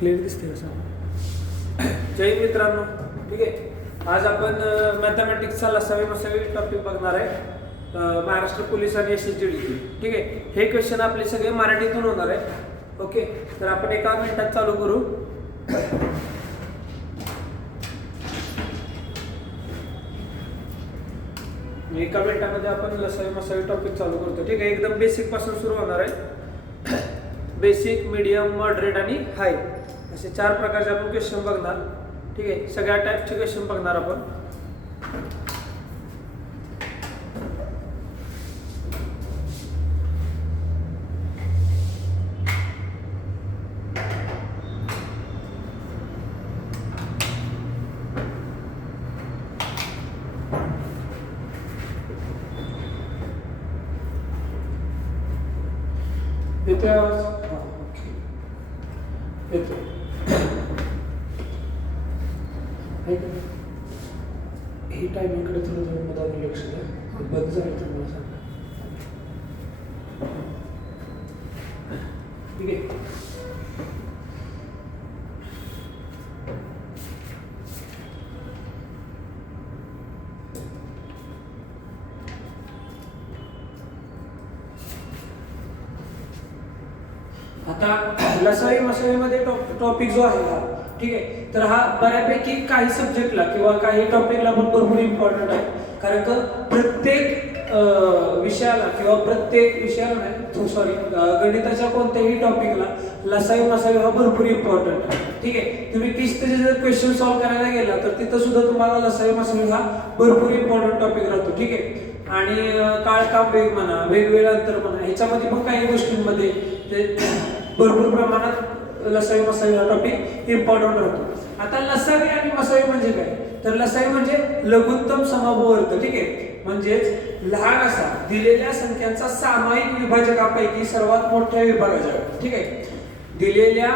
Clear दिसते का सांगा. जय मित्रांनो, ठीक आहे. आज आपण मॅथमॅटिक्सचा लसावी मसावी टॉपिक बघणार आहे. महाराष्ट्र पोलीस आणि SSGD, ठीक आहे. हे क्वेश्चन आपले सगळे मराठीतून होणार आहे. ओके, तर आपण एका मिनिटात चालू करू. एका मिनिटामध्ये आपण लसावी मसावी टॉपिक चालू करतो, ठीक आहे. एकदम बेसिक पासून सुरू होणार आहे. बेसिक, मीडियम, मॉडरेट आणि हाय असे 4 प्रकारचे आपण क्वेश्चन बघणार, ठीक आहे. सगळ्या टाईपचे क्वेश्चन बघणार आपण. येतो आवाज? ओके, येतो. ही टायमिंगकडे थोडं मला लक्ष द्या. बंद झालं तर मला सांगा, ठीक आहे. आता लसावी मसावीमध्ये टॉपिक जो आहे हा, ठीक आहे, तर हा बऱ्यापैकी काही सब्जेक्टला किंवा काही टॉपिकला पण भरपूर इम्पॉर्टंट आहे. कारण का प्रत्येक विषयाला किंवा प्रत्येक विषयाला नाही, सॉरी, गणिताच्या कोणत्याही टॉपिकला लसावी मसावी हा भरपूर इम्पॉर्टंट आहे, ठीक आहे. तुम्ही 30 जर क्वेश्चन सॉल्व्ह करायला गेला तर तिथं सुद्धा तुम्हाला लसावी मसावी हा भरपूर इम्पॉर्टंट टॉपिक राहतो, ठीक आहे. आणि काळ वेग म्हणा, वेगवेगळ्या अंतर म्हणा, ह्याच्यामध्ये पण काही गोष्टींमध्ये ते भरपूर प्रमाणात लसावी मसावी हा टॉपिक इम्पॉर्टंट राहतो. आता लसावी आणि मसावी म्हणजे काय, तर लसावी म्हणजे लघुत्तम समवर्ग, ठीक आहे. म्हणजेच लहान असा दिलेल्या संख्यांचा सामायिक विभाजकापैकी सर्वात मोठ्या विभागाच्या, ठीक आहे, दिलेल्या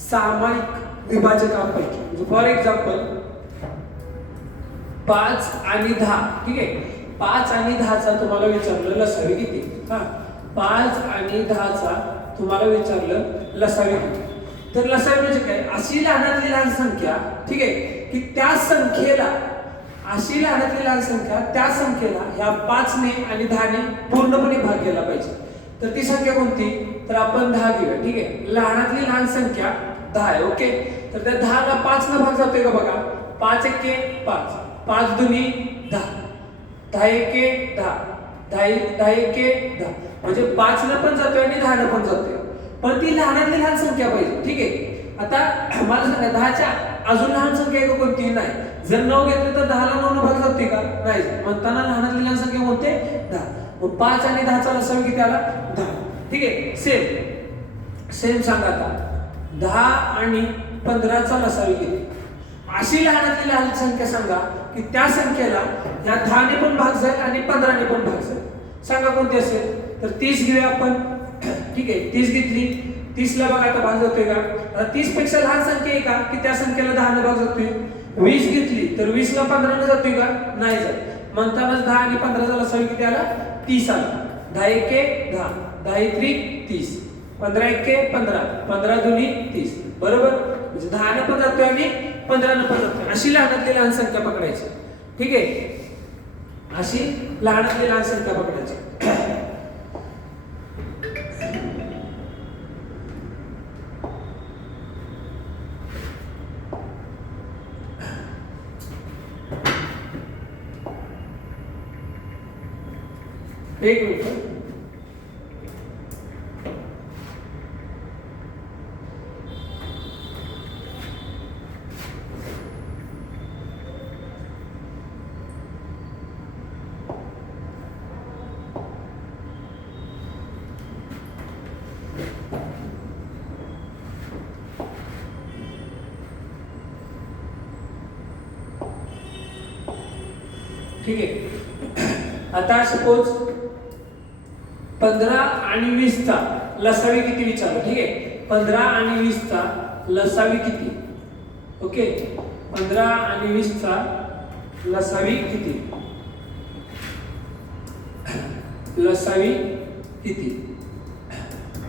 सामायिक विभाजकांपैकी. म्हणजे फॉर एक्झाम्पल 5 आणि 10, ठीक आहे. 5 आणि 10चा तुम्हाला विचारलं लसावी किती. हा, 5 आणि 10चा तुम्हाला विचारलं लसावी किती. तर लसावी म्हणजे काय, अशी लहानातली लहान संख्या, ठीक आहे, की त्या संख्येला, अशी लहानातली लहान संख्या त्या संख्येला ह्या 5 ने आणि 10 ने पूर्णपणे भाग केला पाहिजे. तर ती संख्या कोणती, तर आपण 10 घेऊया, ठीक आहे. लहानातली लहान संख्या 10 आहे. ओके, तर त्या 10ला 5 न भाग जातोय का बघा. 5 एके 5, 5 दुनी 10, 10 एके 10, 10 एके 10, म्हणजे 5 न पण जातोय आणि 10 न पण जातोय. पण ती लहानातली लहान संख्या पाहिजे, ठीक आहे. आता मला सांगा, 10च्या अजून लहान संख्या आहे का कोणती, नाही. जर 9 घेतलं तर 10ला 9 न भाग जातोय का, नाही. म्हणताना लहानातली लहान संख्या कोणते, 10. मग 5 आणि 10चा लसावी किती आला, 10, ठीक आहे. सेम सांगा आता 10 आणि 15चा लसावी किती. अशी लहानातली लहान संख्या सांगा की त्या संख्येला या 10 ने पण भाग जाईल आणि 15 ने पण भाग जाईल. सांगा कोणती असेल, तर 30 घेऊया आपण, ठीक आहे. 30 घेतली, 30ला बघा आता भाग जातोय का. आता 30 पेक्षा लहान संख्या आहे का की त्या संख्येला 10 ने भाग जातोय. 20 घेतली तर 20ला 15 ने जातोय का, नाही जात. म्हणतानाच 10 आणि 15चा लसावी किती आला, 30 आला. 10 एके 10, 10 त्रिक 30, 15 एके 15, 15 दुनी 30, बरोबर. म्हणजे 10 ने पण जातोय आणि 15 ने पण जातोय. अशी लहानातली लहान संख्या पकडायची, ठीक आहे. अशी लहानातली लहान संख्या पकडायची. एक मिनिट. ठीक आहे. आता सपोज 15 आणि 20चा लसावी किती विचारलं, ठीक आहे. 15 आणि 20चा लसावी किती, ओके. 15 आणि 20चा लसावी किती, लसावी किती.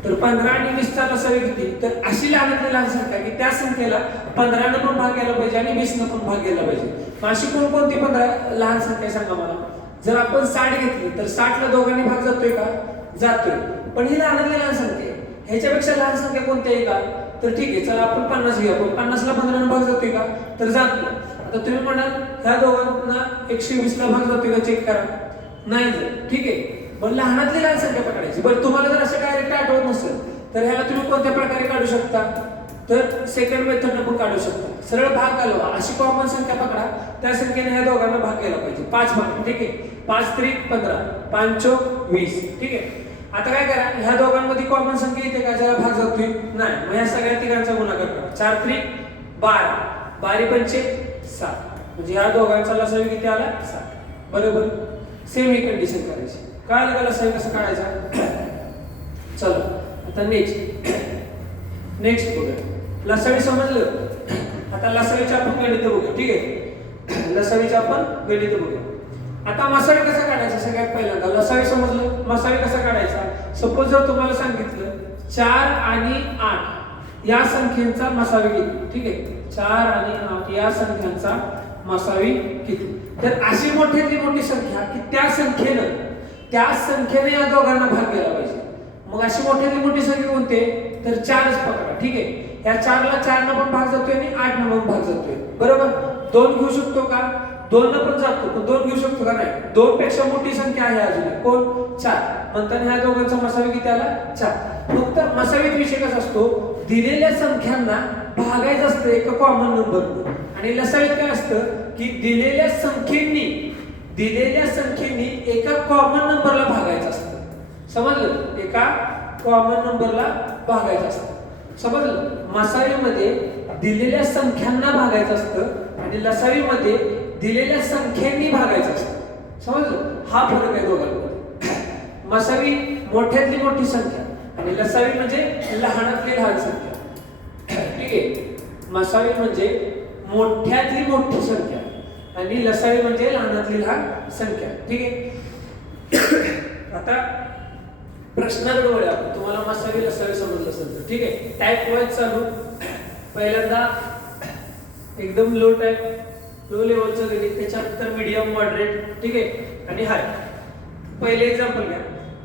तर 15 आणि 20 चा लसावी किती? तर अशी लहानातली लहान संख्या की त्या संख्येला 15 न पण भाग घ्यायला पाहिजे आणि 20 न पण भाग घ्यायला पाहिजे. मग अशी कोणकोणती 15 लहान संख्या सांगा मला. जर आपण 60 घेतली तर 60 ला दोघांनी भाग जातोय का? जातोय. पण ही लहानातली लहान संख्या आहे. ह्याच्यापेक्षा लहान संख्या कोणती आहे का? तर ठीक आहे, चला आपण 50 घेऊया. पण 50 ला 15 न भाग जातोय का? तर जात नाही. आता तुम्ही म्हणाल ह्या दोघांना 120 ला भाग जातोय का? चेक करा. नाही जात. ठीक आहे. पण लहानातली लहान संख्या पकडायची. बरं तुम्हाला जर असं डायरेक्ट आठवत नसेल तर ह्याला तुम्ही कोणत्या प्रकारे काढू शकता? तर सेकंड मेथडने पण काढू शकता. सरळ भाग घालवा. अशी कॉमन संख्या पकडा, त्या संख्येने ह्या दोघांना भाग घ्यायला पाहिजे. 5 भाग. ठीक आहे. 5 त्रिक 15, 5 चौक 20. ठीक आहे. आता काय करा, ह्या दोघांमध्ये कॉमन संख्या येते का? ज्याला भाग जातोय नाही. मग ह्या सगळ्या तिघांचा गुणाकार करा. 4 त्रिक 12, 12 पंचे 7. म्हणजे ह्या दोघांचा लसावी किती आला? 7. बरोबर. सेम ही कंडिशन करायची. काय लागला लसावी कसं काढायचा? चला आता नेक्स्ट बघूया. लसावी समजलं. आता लसावीचे आपण गणित बघूया. ठीक आहे. लसावीचे आपण गणित बघूया. आता मसावी कसा काढायचा? सगळ्यात पहिल्यांदा लसावी समजलं. मसावी कसा काढायचा? सपोज जर तुम्हाला सांगितलं 4 आणि 8 या संख्येचा मसावी किती? ठीक आहे. 4 आणि 8 या संख्यांचा मसावी किती? तर अशी मोठ्यातली मोठी संख्या की त्या संख्येने या दोघांना भाग घ्यायला पाहिजे. मग अशी मोठ्यातली मोठी संख्या कोणती? तर 4च पकडा. ठीक आहे. या 4 ला 4 न पण भाग जातोय आणि 8 न पण भाग जातोय. बरोबर. 2 घेऊ शकतो का? 2 न पण जातो. पण 2 घेऊ शकतो का? नाही. 2 पेक्षा मोठी संख्या आहे अजून. कोण? 4. म्हणताना ह्या दोघांचा मसावी किती आला? 4. फक्त मसावीत विषय कसा असतो? दिलेल्या संख्यांना भागायचं असतं एका कॉमन नंबर. आणि लसावीत काय असतं की दिलेल्या संख्येनी एका कॉमन नंबरला भागायचं असतं. समजलं? एका कॉमन नंबरला भागायचं असतं. समजलं? मसावीमध्ये दिलेल्या संख्यांना भागायचं असतं आणि लसावीमध्ये दिलेल्या संख्यांनी भागायचं असतं. समजलं? हा फरक आहे दोघांमध्ये. मसावी मोठ्यातली मोठी संख्या आणि लसावी म्हणजे लहानातली लहान संख्या. ठीक आहे. मसावी म्हणजे मोठ्यातली मोठी संख्या आणि लसावी म्हणजे लहानातली लहान संख्या. ठीक आहे. आता प्रश्नाकडे वळूया. तुम्हाला मसावी लसावी समजलं असेल तर. ठीक आहे. टाइप वाईज चालू. पहिल्यांदा एकदम लो लेवलचं गणित, त्याच्यानंतर मीडियम, मॉडरेट. ठीक आहे. आणि हाय. पहिले एक्झाम्पल घ्या.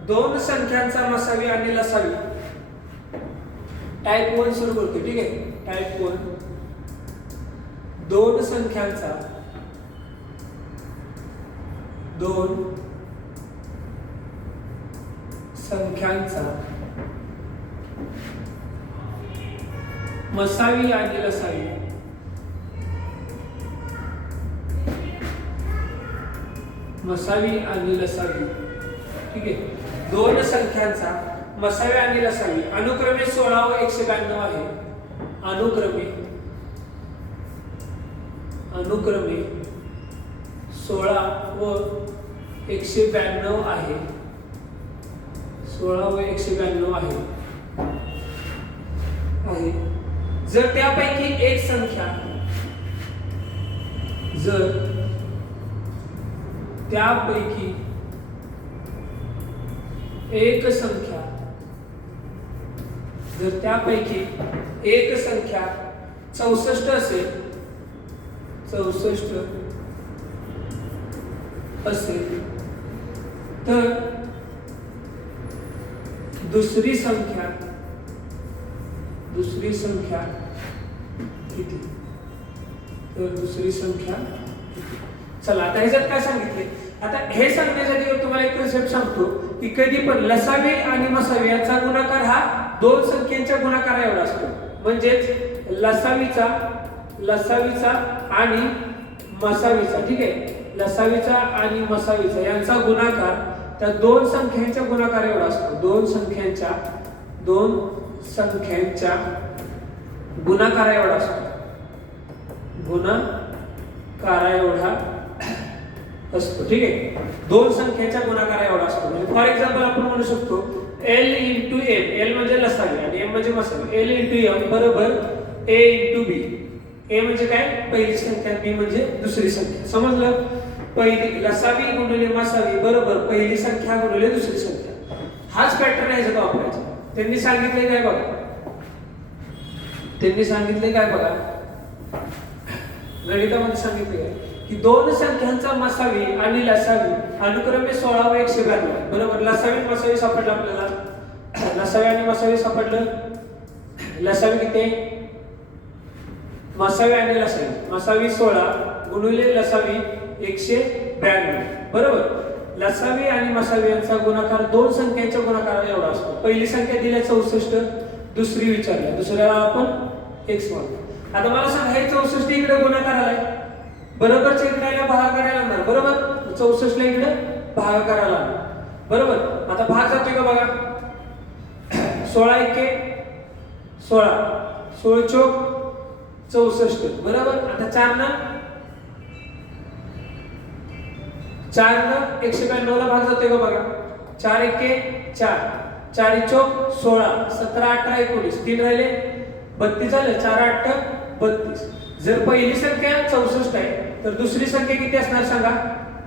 2 संख्यांचा मसावी आणि लसावी. टाइप 1 सुरू करतो. ठीक आहे. टाइप 1. 2 संख्यांचा मसावी आणि लसावी. मसावी आणि लसावी. ठीक आहे. 2 संख्यांचा मसावी आणि लसावी अनुक्रमे 16 व 192 आहे. अनुक्रमे 16 व 192 आहे. 16 व 192 आहे. जर त्यापैकी एक संख्या जर त्यापैकी एक संख्या 64 असेल, 64 असेल तर दुसरी संख्या किती? तर दुसरी संख्या किती? चला आता ह्याच्यात काय सांगितले? आता हे सांगण्यासाठी तुम्हाला एक कन्सेप्ट सांगतो की कधी पण लसावी आणि मसावी यांचा गुणाकार हा 2 संख्येच्या गुणाकार एवढा असतो. म्हणजेच लसावीचा आणि मसावीचा. ठीक आहे. लसावीचा आणि मसावीचा यांचा गुणाकार त्या 2 संख्यांच्या गुणाकार एवढा असतो. 2 संख्यांच्या गुणाकार एवढा असतो. गुणाकारा एवढा असतो. ठीक आहे. 2 संख्येच्या गुणाकार एवढा असतो. म्हणजे फॉर एक्झाम्पल आपण म्हणू शकतो L × M. L म्हणजे लसावी आणि M म्हणजे मसावी. L × M बरोबर A × B. A म्हणजे काय? पहिली संख्या. B म्हणजे दुसरी संख्या. समजलं? पहिली लसावी गुणिले मसावी बरोबर पहिली संख्या गुणिले दुसरी संख्या. हाच पॅटर्न आहे जो वापरायचा. त्यांनी सांगितले काय बघा, त्यांनी सांगितले काय बघा, गणितामध्ये सांगितले काय की दोन संख्यांचा मसावी आणि लसावी अनुक्रमे 16 व 192. बरोबर, लसावी मसावी सापडलं आपल्याला, लसावी आणि मसावी सापडलं. लसावी किती, मसावी आणि लसावी, मसावी 16 गुणिले लसावी 192. बरोबर, लसावी आणि मसावी यांचा गुणाकार दोन संख्यांच्या गुणाकाराला एवढा असतो. पहिली संख्या दिल्या 64, दुसरी विचारल्या, दुसऱ्याला आपण x मानतो. आता मला सांगा हे 64 इकडे गुणाकाराला आहे, बरोबरच्या इकडे भाग करायला लागणार. बरोबर, 64 ला इकडे भाग करायला लागणार. बरोबर, आता भाग जातोय का बघा, 16 एके 16, 16 चौक 64. बरोबर, आता 4 न 192 ला भाग जातोय का बघा, 4 एके 4, 4 चौक 16, 17 18 19, 3 राहिले 32 झाले, 4 8 32. जर पहिली संख्या 64 आहे तर दुसरी संख्या किती असणार सांगा,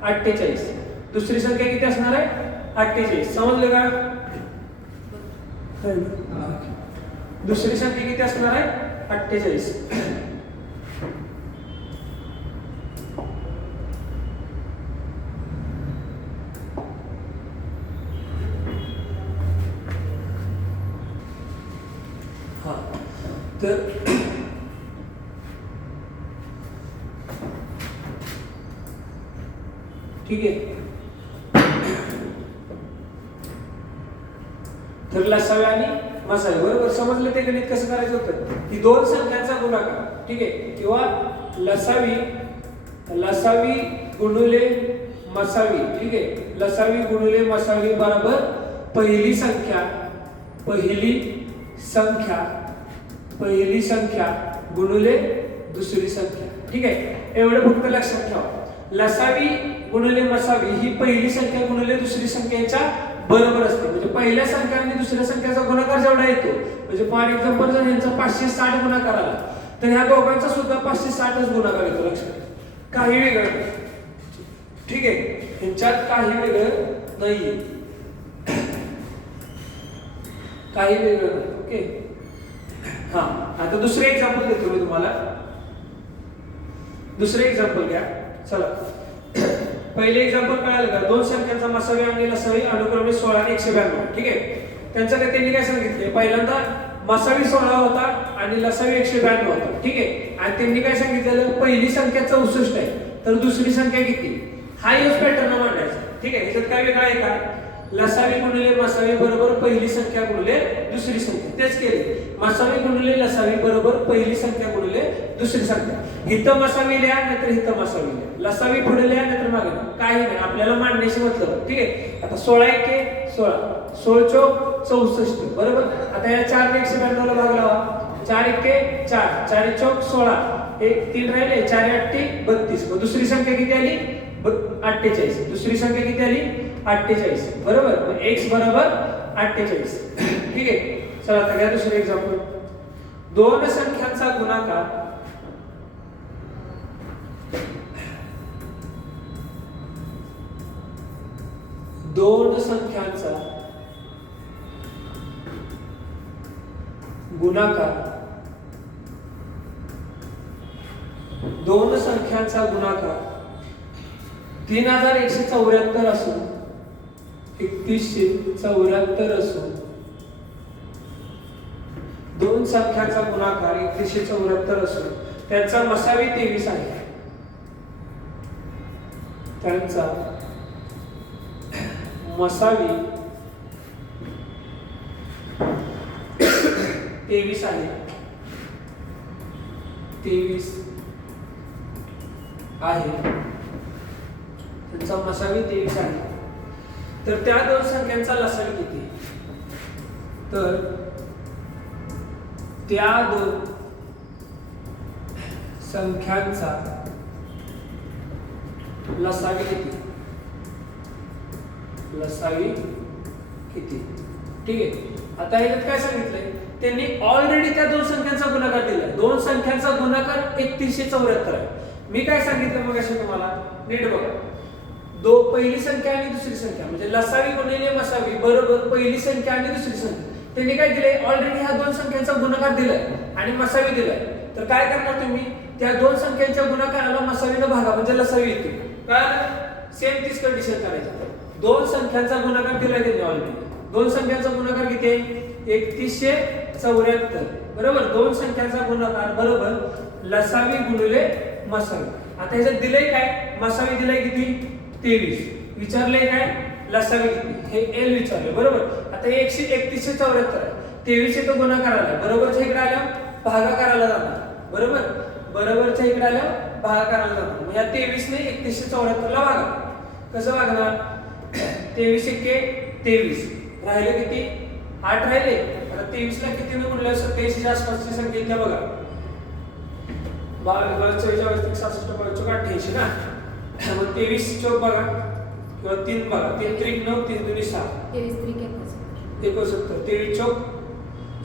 48. दुसरी संख्या किती असणार आहे, 48. समजलं का, दुसरी संख्या किती असणार आहे, 48. हा तर ठीक आहे. तर लसावी आणि मसावी, बरोबर समजलं ते गणित कसं करायचं होतं की दोन संख्यांचा गुणाकार, ठीक आहे, किंवा लसावी गुणिले मसावी, ठीक आहे, लसावी गुणिले मसावी बरोबर पहिली संख्या गुणिले दुसरी संख्या. ठीक आहे, एवढं फक्त लक्षात ठेवा. लसावी गुणिले मसावी ही पहिली संख्या गुणिले दुसरी संख्येच्या बरोबर असते. म्हणजे पहिल्या संख्या आणि दुसऱ्या संख्येचा गुणाकार जेवढा येतो, म्हणजे फॉर एक्झाम्पल जर यांचा 560 गुणाकार आला तर ह्या दोघांचा सुद्धा 560च गुणाकार येतो. लक्षात ठेवा, काही वेगळं नाही. ठीक आहे, ह्यांच्यात काही वेगळं नाहीये, काही वेगळं नाही. ओके, हा आता दुसरे एक्झाम्पल देतो मी तुम्हाला. दुसरे एक्झाम्पल घ्या. चला, पहिले एक्झाम्पल कळालं का, दोन संख्यांचा मसावी आणि लसावी अनुक्रमे 16 आणि 192. ठीक आहे, त्यांचं काय त्यांनी काय सांगितले, पहिल्यांदा मसावी 16 होता आणि लसावी 192 होता. ठीक आहे, आणि त्यांनी काय सांगितलेलं, पहिली संख्या 64 आहे तर दुसरी संख्या किती, हा यूज पॅटर्न मांडायचा. ठीक आहे, ह्याच्यात काय वेगळं आहे का, लसावी गुणिले मसावी बरोबर पहिली संख्या गुणिले दुसरी संख्या, तेच केले. मसावी गुणिले लसावी बरोबर पहिली संख्या गुणिले दुसरी संख्या. इथं मसावी लिहा नाहीतर इथं मसावी लिहा, लसावी पुढे लिहा नाहीतर मागे लिहा, काही नाही, आपल्याला मांडण्याशी मतलब. ठीक आहे, आता 16 एके 16, 16 चौक 64. बरोबर, आता या 4 ने 192 ला भाग लावा, 4 एके 4, 4 चौक 16, 3 राहिले, 4 8 32. मग दुसरी संख्या किती आली, 48. दुसरी संख्या किती आली, 48. बरोबर, मग x बरोबर 48. ठीक आहे, चला आता घ्या दुसरं एक्झाम्पल. दोन संख्यांचा गुणाकार दोन संख्यांचा गुणाकार 3174 असून 3174 असून दोन संख्यांचा गुणाकार 3174 असून त्यांचा मसावी 23 आहे. त्यांचा मसावी 23 आहे, 23 आहे, त्यांचा मसावी 23 आहे. तर त्या दोन संख्यांचा लसावी किती, तर त्या दोन संख्यांचा लसावी किती, लसावी किती. ठीक आहे, आता ह्याच्यात काय सांगितलंय, त्यांनी ऑलरेडी त्या दोन संख्यांचा गुणाकार दिलाय. दोन संख्यांचा गुणाकार 3174 आहे. मी काय सांगितलं मग असे तुम्हाला नीट बघा, पहिली संख्या आणि दुसरी संख्या म्हणजे लसावी गुणिले मसावी बरोबर पहिली संख्या आणि दुसरी संख्या. त्यांनी काय दिले ऑलरेडी ह्या दोन संख्यांचा गुणाकार दिलाय आणि मसावी दिलाय तर काय करणार तुम्ही त्या दोन संख्यांच्या गुणाकाराला मसावीनं भागा म्हणजे लसावी येते काय सेम तीच कंडिशन करायची दोन संख्यांचा गुणाकार दिलाय त्यांनी ऑलरेडी दोन संख्यांचा गुणाकार किती आहे 3174 बरोबर दोन संख्यांचा गुणाकार बरोबर लसावी गुणिले मसावी आता ह्याच्यात दिलंय काय मसावी दिलाय किती 23 विचारलंय काय लसावी किती हे एल विचारले बरोबर आता 3174 आहे 23 इथं गुणाकार आला बरोबरच्या इकडे आल्या भागाकाराला जाणार बरोबर बरोबरच्या इकडे आल्या भागाकाराला जाणार मग या 23 ने 3174 ला भागा कसं भागणार 23 एके 23 राहिले किती 8 राहिले आता 23 ला किती ने गुणलं 27 च्या आसपासची संख्या इथे बघा 22 44 66 88 ना मग 23 चौक बघा किंवा 3 बघा 3 त्रिक 9 3 दुनी 6 23 त्रिक 71 23 चौक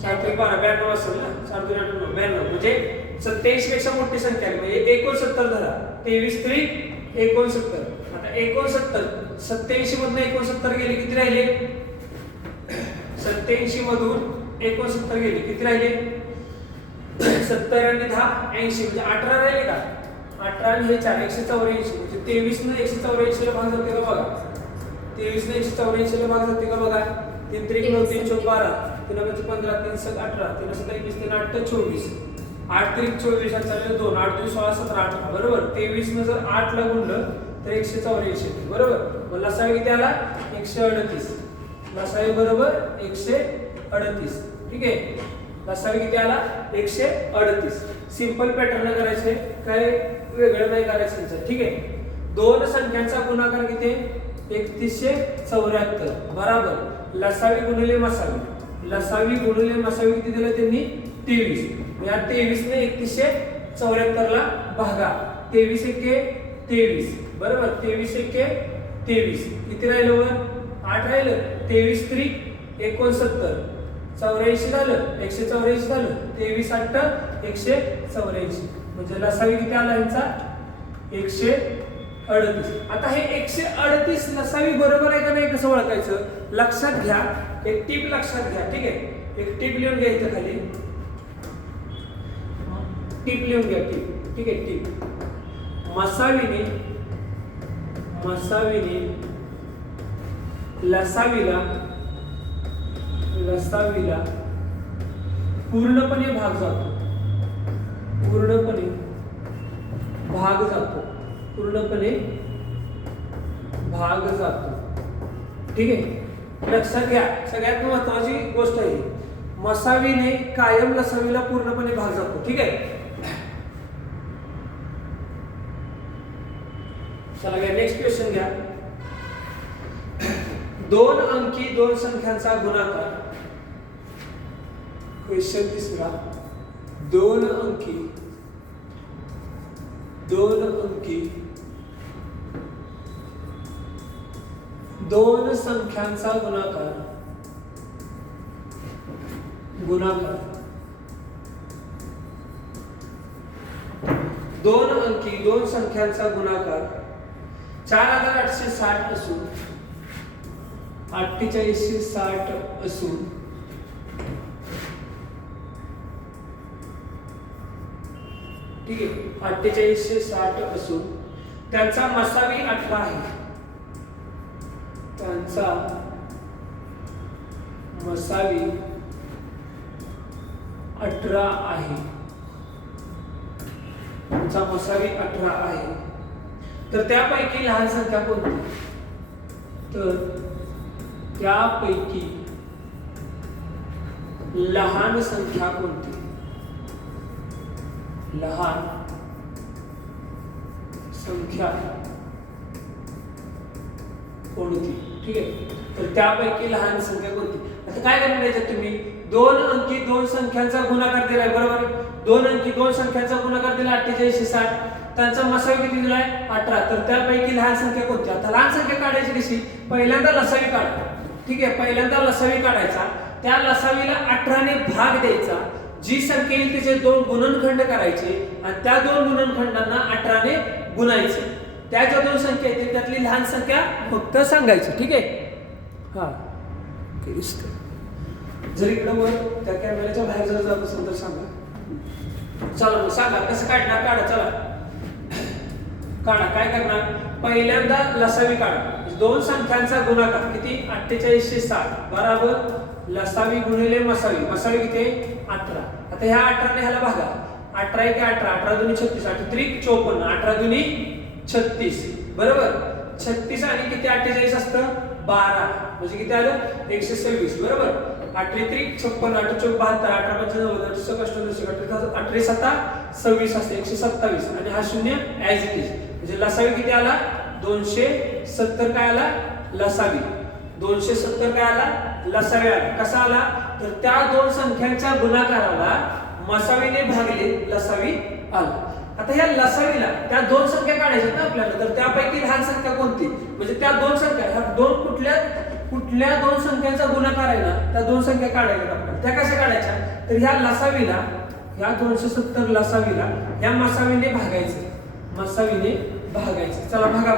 7 त्रिक 12 92 असेल ना 7 दुनी 8 92 म्हणजे 27 पेक्षा मोठी संख्या आहे म्हणजे 69 धरा 23 त्रिक 69 आता 69 87 मधून 69 गेले किती राहिले 87 मधून 69 गेले किती राहिले 70 आणि 10 80 म्हणजे 18 राहिले का 18 आणि हे 4 184 म्हणजे 23 ने 184 ला भाग जाते का बघा 23 ने 184 ला भाग जाते का बघा 3 त्रिक 9 3 चौक 12 3 5 15 3 7 18 3 7 21 3 8 24 8 त्रिक 24 आणि चालले 2 8 2 16 17 18 बरोबर 23 ने जर 8 ला गुणलं तर 184 बरोबर मग लसावी किती आला 138 लसावी बरोबर 138 ठीक आहे लसावी किती आला 138 सिंपल पॅटर्न करायचे काय वेगळं नाही करायचं ठीक आहे दोन संख्यांचा गुणाकार किती 3174 बरोबर लसावी गुणिले मसावी किती दिलं त्यांनी 23 या 23 ने 3174 ला भागा 23 एके 23 बरोबर 23 एके 23 किती राहिलं वर 8 राहिलं 23 त्रिक 69 84 झालं 184 झालं 23 8 184 म्हणजे लसावी किती आला यांचा 138 आता हे 138 लसावी बरोबर आहे का नाही कसं ओळखायचं लक्षात घ्या एक टिप लक्षात घ्या ठीक आहे एक टिप लिहून घ्या इथं खाली टिप लिहून घ्या टिप ठीक आहे टिप मसावीने लसावीला पूर्णपणे भाग जातो ठीक आहे लक्षात घ्या सगळ्यात महत्त्वाची गोष्ट आहे मसावीने कायम लसावीला पूर्णपणे भाग जातो ठीक आहे चला घ्या नेक्स्ट क्वेश्चन घ्या दोन अंकी दोन संख्यांचा गुणाकार क्वेश्चन तिसरा दोन अंकी दोन संख्यांचा गुणाकार दोन अंकी दोन संख्यांचा गुणाकार 4860 असून 4860 असून ठीक आहे 4860 असून त्यांचा मसावी 18 आहे त्यांचा मसावी 18 आहे त्यांचा मसावी 18 आहे तर त्यापैकी लहान संख्या कोणती तर त्यापैकी लहान संख्या कोणती लहान संख्या कोणती ठीक आहे तर त्यापैकी लहान संख्या कोणती आता काय करणार याच्यात तुम्ही दोन अंकी दोन संख्यांचा गुणाकार दिलाय बरोबर दोन अंकी दोन संख्यांचा गुणाकार दिला 4860 त्यांचा मसावी किती दिलाय 18 तर त्यापैकी लहान संख्या कोणती आता लहान संख्या काढायची कशी पहिल्यांदा लसावी काढा ठीक आहे पहिल्यांदा लसावी काढायचा त्या लसावीला 18 ने भाग द्यायचा जी संख्या येईल तिचे दोन गुणनखंड करायचे आणि त्या दोन गुणनखंडांना 18 ने गुणायचे त्या ज्या दोन संख्या आहेत त्यातली लहान संख्या फक्त सांगायची ठीक आहे हा जर इकडं वर त्या कॅमेऱ्याच्या बाहेर जर जात असेल तर सांगा. चला मग सांगा कसं काढणार, काढा चला. काढा. काय करणार, पहिल्यांदा लसावी काढा. दोन संख्यांचा गुणाकार किती, 4860 बरोबर लसावी गुणिले मसावी. मसावी किती 18. आता ह्या 18 ने ह्याला भागा. 18 1 18, 18 2 36, 8 3 54, 18 2 36 बरोबर. 36 आणि किती 48 असतं 12 म्हणजे किती आलं 126 बरोबर. 8 3 56, 8 4 72, 18 5 90, 8 6 28, 8 7 26 असते 127 आणि हा शून्य ऍज इट इज. म्हणजे लसावी किती आला 270. काय आला लसावी 270. काय आला लसावी आला. कसा आला तर त्या दोन संख्यांच्या गुणाकाराला मसावीने भागले लसावी आला. आता ह्या लसावीला त्या दोन संख्या काढायच्या ना आपल्याला, तर त्यापैकी लहान संख्या कोणती, म्हणजे त्या दोन संख्या ह्या दोन कुठल्या दोन संख्यांचा गुणाकार आहे ना त्या दोन संख्या काढायच्या आपल्याला. त्या कशा काढायच्या तर ह्या लसावीला, ह्या 270 लसावीला ह्या मसावीने भागायचं. मसावीने भागायचं. चला भागा.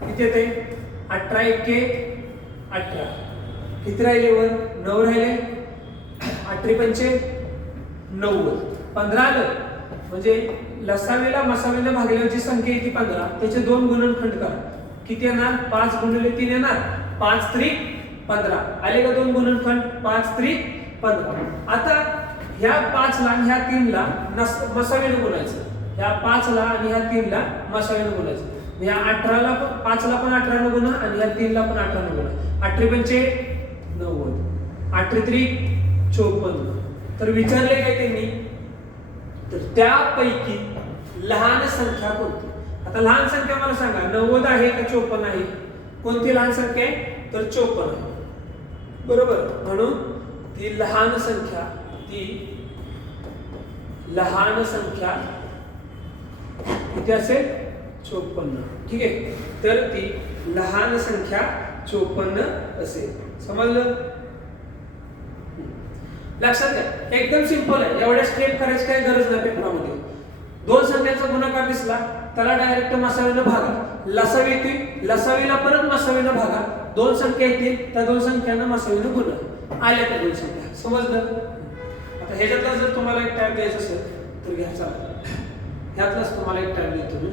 किती येते 18 1 18. किती राहिले वर 9 राहिले. 8 5 90, 15 आलं. म्हणजे लसावीला मसावीला भागल्यावर जी संख्या येते 15 त्याचे दोन गुणनखंड करा. किती येणार 5 गुणिले 3 येणार 5 3 15 आले का दोन गुणनखंड 5 3 15. आता ह्या 5 ला आणि ह्या 3 ला मसावीने गुणायचं. ह्या 5 ला आणि ह्या 3 ला मसावीने गुणायचं. ह्या 18 ला पण 5 ला पण 18 ने गुणा आणि ह्या 3 ला पण 18 ने गुणा. 8 5 90, 8 3 54. तर विचारले काय त्यांनी तर त्यापैकी लहान संख्या कोणती. आता लहान संख्या मला सांगा 90 आहे का 54 आहे. कोणती लहान संख्या आहे तर 54 आहे बरोबर. म्हणून ती लहान संख्या किती असेल 54. ठीक आहे. तर ती लहान संख्या 54 असेल. समजलं. लक्षात घ्या एकदम सिंपल आहे. एवढ्या स्टेप करायची काही गरज नाही पेपरामध्ये. दोन संख्यांचा गुणाकार दिसला त्याला डायरेक्ट मसावीने भागा. लसावी येतील लसावीला परत मसावीने भागा. दोन संख्या येतील त्या दोन संख्यांना मसावीने गुणा. आल्या त्या दोन संख्या. समजलं. आता ह्याच्यातला जर तुम्हाला एक टाइम द्यायचा असेल तर घ्या. चला ह्यातलाच तुम्हाला एक टाइम देतो मी.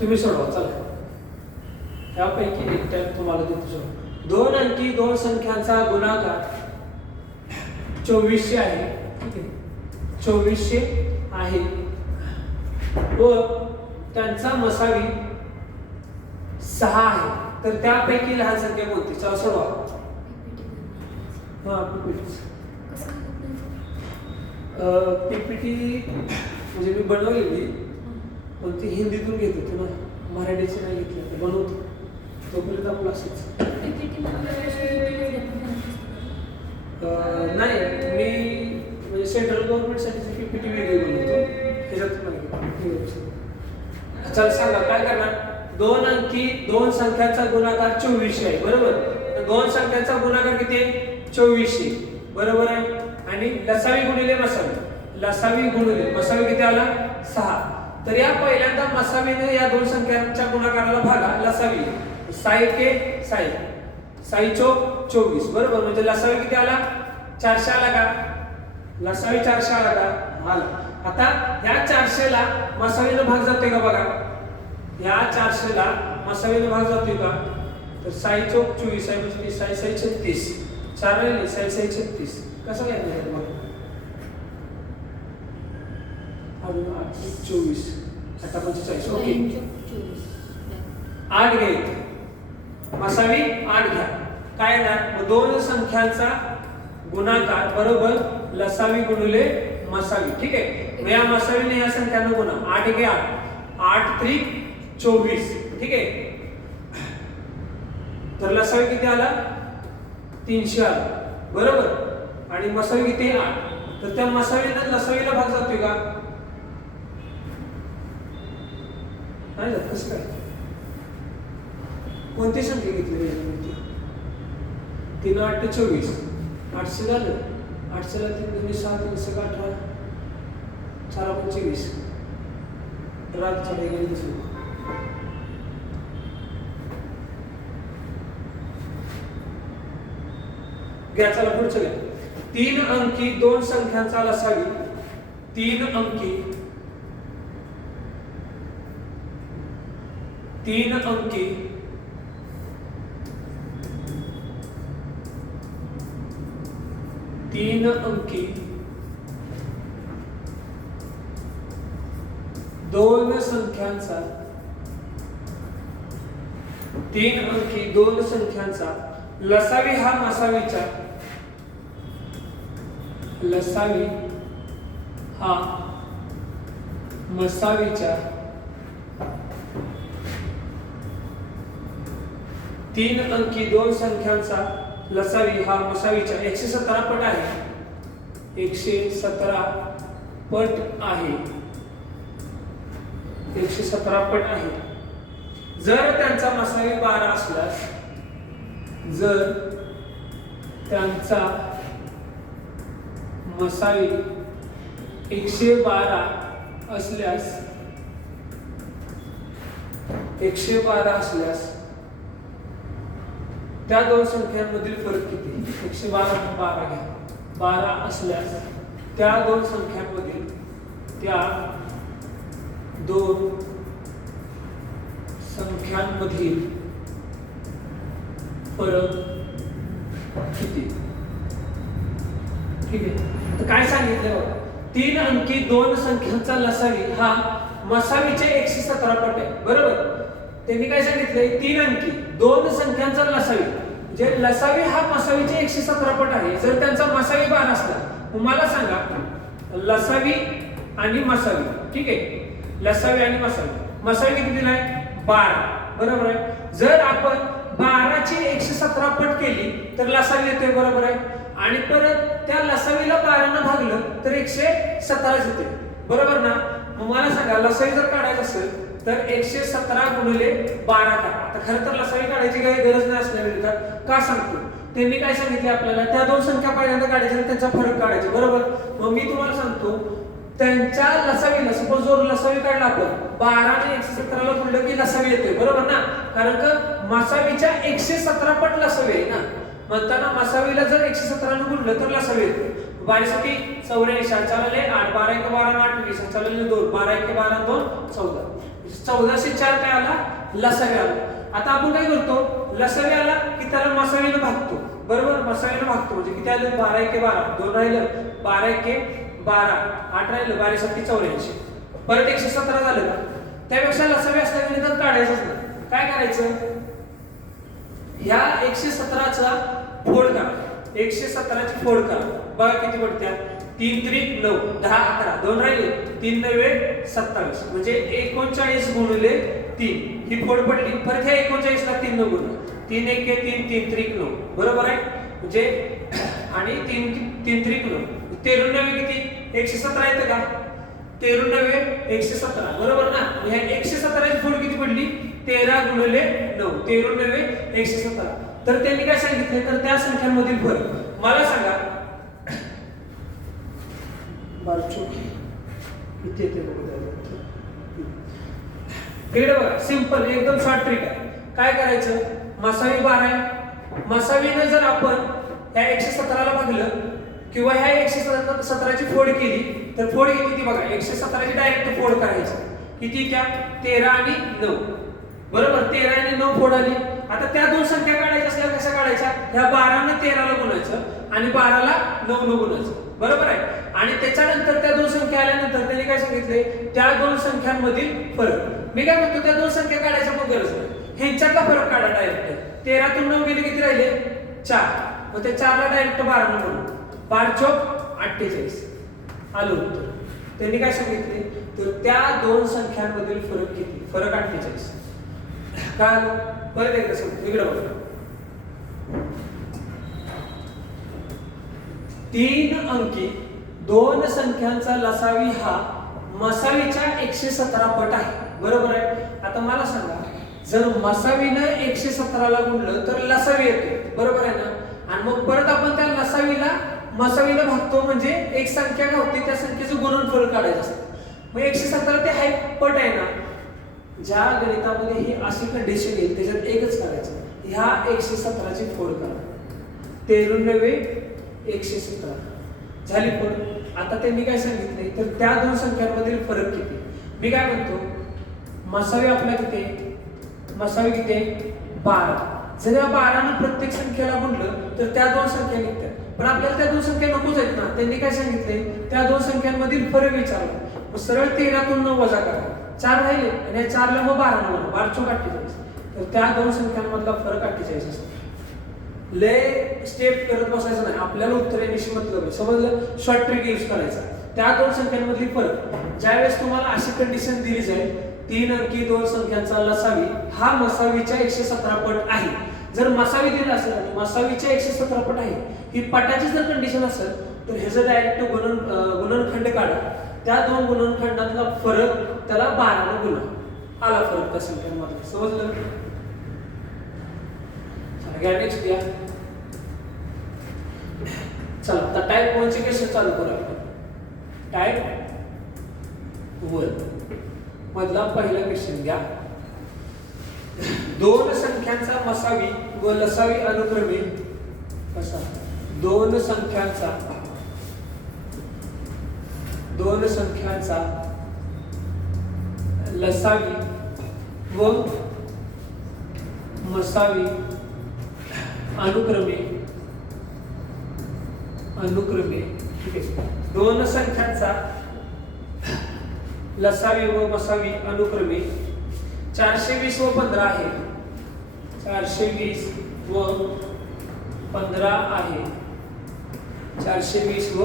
तुम्ही सोडवा. चला त्यापैकी एक टाइम तुम्हाला देतो. दोन अंकी दोन संख्यांचा गुणाकार 2400 आहे. ठीक आहे 2400 आहे व त्यांचा मसावी 6 आहे. तर त्यापैकी लहान संख्या कोणती. चला सोडवा. हा पीपीटी म्हणजे मी बनवलेली पण ती हिंदीतून घेत होती ना मराठीची नाही घेतली. बनवतो तोपर्यंत आपलं असंच. नाही मी म्हणजे सेंट्रल गव्हर्नमेंटसाठीची पीपीटी वेगळी बनवतो त्याच्यात नाही. चल सांगा काय करणार. दोन अंकी दोन संख्यांचा गुणाकार 2400 आहे बरोबर. तर दोन संख्यांचा गुणाकार किती आहे 2400 बरोबर आहे. आणि लसावी गुणिले मसावी. लसावी गुणिले मसावी किती आला 6. तर या पहिल्यांदा मसावीने या दोन संख्यांच्या गुणाकाराला भागा. लसावी 6 1 6 6 चौक 24 बरोबर. म्हणजे लसावी किती आला 400 आला का. लसावी 400 आला का आला. आता ह्या 400 ला मसावीने भाग जातोय का बघा. ह्या 400 ला मसावीने भाग जातोय का तर 6 चौक 24 आहे म्हणजे 6 6 36. 4 राहिले 6 6 36. कसं घ्यायचं बघा. 8 24 8 45 ओके 8 घ्यायचं. मसावी 8 घ्या. काय येणार दोन संख्यांचा गुणाकार बरोबर लसावी गुणिले मसावी. ठीक आहे. मग या मसावीने या संख्यांना गुणा. 8 1 8 8 3 24. ठीक आहे. तर लसावी किती आला 300 आला बरोबर. आणि मसावी किती 8. तर त्या मसावीने लसावीला भाग जातोय का नाही जात. कसं काय कोणती संख्या घेतली 3 8 24 800 झालं. 800 ला 3 2 7 3 6 18 4 25 रात चढे गेली दिसली. घ्या चला पुढचं घ्या. 3 अंकी दोन संख्यांचा लसावी 3 अंकी 3 अंकी दोन संख्यांचा 3 अंकी दोन संख्यांचा लसावी हा मसावीचा लसावी हा मसावीच्या 3 अंकी दोन संख्यांचा लसावी हा मसावीच्या 117 पट आहे 117 पट आहे 117 पट आहे. जर त्यांचा मसावी 12 असल्यास जर त्यांचा मसावी 112 असल्यास 112 असल्यास त्या दोन संख्यांमधील फरक किती 112 12 घ्या 12 असल्यास त्या दोन संख्यांमधील फरक किती. ठीक आहे. तर काय सांगितलं बघा 3 अंकी दोन संख्यांचा लसावी हा मसावीचे 117 पट आहे बरोबर. त्यांनी काय सांगितलंय 3 अंकी दोन संख्यांचा लसावी म्हणजे लसावी हा मसावीचे 117 पट आहे. जर त्यांचा मसावी 12 असला मग मला सांगा लसावी आणि मसावी. ठीक आहे. लसावी आणि मसावी किती दिलाय 12 बरोबर आहे. जर आपण 12 ची 117 पट केली तर लसावी येते बरोबर आहे. आणि परत त्या लसावीला 12 ने भागलं तर 117 येते बरोबर ना. मग मला सांगा लसावी जर काढायचं असेल तर 117 गुणिले 12 करा. आता खरं तर लसावी काढायची काही गरज नाही असल्याविरुद्ध का सांगतो त्यांनी काय सांगितले आपल्याला त्या दोन संख्या पहिल्यांदा काढायच्या आणि त्यांचा फरक काढायचा बरोबर. मग मी तुम्हाला सांगतो त्यांच्या लसावीला सपोज जर लसावी काढला आपण 12 ने 117 ला गुणलं की लसावी येते बरोबर ना. कारण का मसावीच्या 117 पट लसावी आहे ना. म्हणताना मसावीला जर 117 ने गुणलं तर लसावी येते. 12 साठी 84 चालले 8 12 1 12 8 20 चालले 2 12 1 12 2 14 14 से 4 काय आला लसावी आला. आता आपण काय करतो लसावी आला की त्याला मसावीने भागतो बरोबर. मसावीने भागतो म्हणजे किती आले 12 1 12 2 राहिलं 12 1 12 8 राहिलं 12 साठी 84 परत 117 झालं का. त्यापेक्षा लसावी असल्याने तर काढायचंच नाही. काय करायचं ह्या 117 चा फोड करा 117 ची फोड करा बघा किती पडत्या 3 त्रिक 9 10 11 2 राहिले 3 9 27 म्हणजे 39 गुणिले 3 ही फोड पडली. परत ह्या 39 ला 3 न गुणा 3 1 3 3 त्रिक 9 बरोबर आहे. म्हणजे आणि 3 त्रिक 9 13 9 किती 117 येतं का 13 9 117 बरोबर ना. ह्या 117 ची फोड किती पडली 13 गुणिले 9 13 9 117. तर त्यांनी काय सांगितले तर त्या संख्यांमधील फरक मला सांगा किती येते बघा. सिंपल एकदम शॉर्ट ट्रिक आहे. काय करायचं मसावी 12 आहे. मसावीने जर आपण ह्या 117 ला भागलं किंवा ह्या 117 ची फोड केली तर फोड किती बघा 117 ची डायरेक्ट फोड करायची किती त्या 13 आणि 9 बरोबर. 13 आणि 9 फोड आली. आता त्या दोन संख्या काढायच्या असल्या कशा काढायच्या ह्या 12 ने 13 ला गुणायचं आणि 12 ला 9 ने गुणायचं बरोबर आहे. आणि त्याच्यानंतर त्या दोन संख्या आल्यानंतर त्यांनी काय सांगितले त्या दोन संख्यांमधील फरक. मी काय म्हणतो त्या दोन संख्या काढायचा पण गरज नाही ह्यांच्यातला फरक काढा डायरेक्ट. 13 तून 9 गेले किती राहिले 4 मग ते 4 ला डायरेक्ट 12 ने गुणू 12 चौक 48 आलं उत्तर. त्यांनी काय सांगितले तर त्या दोन संख्यांमधील फरक किती फरक 48. काय परत एकदा सांगतो इकडे बघा 3 अंकी दोन संख्यांचा लसावी हा मसावीच्या 117 पट आहे बरोबर आहे. आता मला सांगा जर मसावीनं 117 ला गुणलं तर लसावी येते बरोबर आहे ना. आणि मग परत आपण त्या मसावीला भागतो म्हणजे एक संख्या होती त्या संख्येचं गुणनफळ काढायचं असतं. मग 117 ते हाय पट आहे ना. ज्या गणितामध्ये ही अशी कंडिशन येईल त्याच्यात एकच करायचं ह्या 117 ची फोड करा 13 झाली. पण आता त्यांनी काय सांगितले तर त्या दोन संख्यांमधील फरक किती. मी काय म्हणतो मसावी आपला किती आहे, मसावी किती आहे 12. जर या 12 प्रत्येक संख्येला गुणलं तर त्या दोन संख्या निघतात. पण आपल्याला त्या दोन संख्या नकोच आहेत ना. त्यांनी काय सांगितले त्या दोन संख्यांमधील फरक विचारला. मग सरळ 13तून 9 वजा करा, 4 राहिले आणि 4ला मग 12 म्हणा, 12 चौक 48. तर त्या दोन संख्यांमधला फरक 48 असतो. लय स्टेप करत बसायचं नाही, आपल्याला उत्तर येण्याशी मतलब आहे. समजलं, शॉर्ट ट्रिक यूज करायचा. त्या दोन संख्यांमधली फरक ज्यावेळेस तुम्हाला अशी कंडिशन दिली जाईल 3 अंकी दोन संख्यांचा लसावी हा मसावीच्या 117 पट आहे. जर मसावी दिला असेल आणि मसावीच्या 117 पट आहे ही पटाची जर कंडिशन असेल तर ह्याचं डायरेक्ट गुणनखंड काढा. त्या दोन गुणनखंडातला फरक त्याला 12 ने गुणा, आला फरक त्या संख्यांमधला. समजलं. चला नेक्स्ट घ्या. चला आता टाइप 1 चे क्वेश्चन चालू करू आपण. टाइप 1 मधला पहिला क्वेश्चन घ्या. दोन संख्यांचा मसावी व लसावी अनुक्रमे कसा. दोन संख्यांचा लसावी व मसावी अनुक्रमे ठीक आहे. दोन संख्यांचा लसावी व मसावी अनुक्रमे 420 व 15 आहे. 420 व 15 आहे. 420 व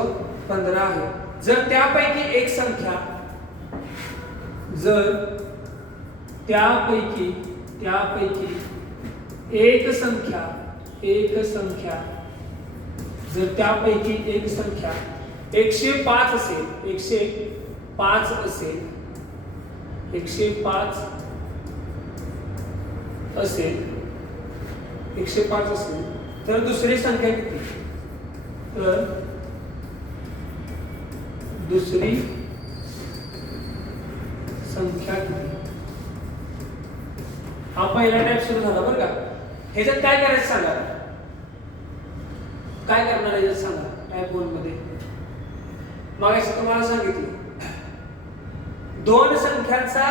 15 आहे. जर त्यापैकी एक संख्या जर त्यापैकी एक संख्या जर त्यापैकी एक संख्या 105 असेल 105 असेल 105 असेल तर दुसरी संख्या किती. तर दुसरी संख्या किती. हा पहिला टाइप सुरू झाला बरं का. ह्याच्यात काय करायचं सांगा, काय करणार आहे सांगा. टाइप 1 मध्ये मागाशी तुम्हाला सांगितलं दोन संख्यांचा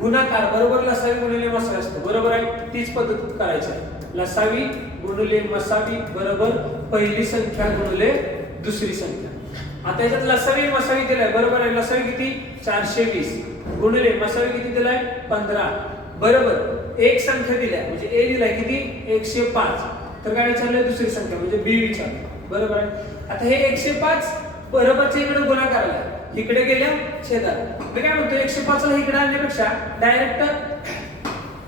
गुणाकार बरोबर लसावी गुणिले मसावी असतो. बरोबर आहे, तीच पद्धत करायची आहे. लसावी गुणिले मसावी बरोबर पहिली संख्या गुणिले दुसरी संख्या. आता याच्यात लसावी मसावी दिलाय बरोबर आहे. लसावी किती 420 गुणिले मसावी किती दिलाय 15 बरोबर. एक संख्या दिलाय म्हणजे ए दिलाय किती 105. तर काय विचारलंय दुसरी संख्या म्हणजे बी विचारलं बरोबर आहे. आता हे 105 बरोबरच्या इकडे गुणाकार आला, इकडे गेल्या छेदात. मी काय म्हणतो 105 ला इकडे आणण्यापेक्षा डायरेक्ट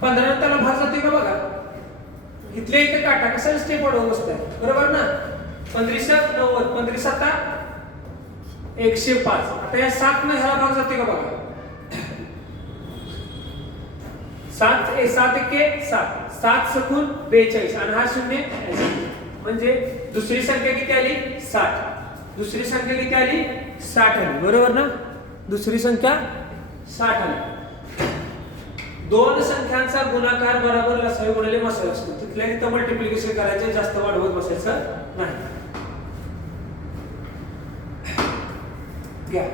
15 त्याला भाग जातोय का बघा. इथल्या इथे काटा कसा स्टेप वाढवून बसताय बरोबर ना. 15 90 15 105. आता या 7 ने ह्याला भाग जातोय का बघा. 7 1 7 सकून 42 आणि हा 0 म्हणजे दुसरी संख्या किती आली 60. दुसरी संख्या किती आली 60 आली बरोबर ना. दुसरी संख्या 60 आली. दोन संख्यांचा गुणाकार बरोबर लसावी गुणिले मसावी असतो. तिथल्या तिथं मल्टिप्लिकेशन करायचे, जास्त वाढवत बसायचं नाही. घ्या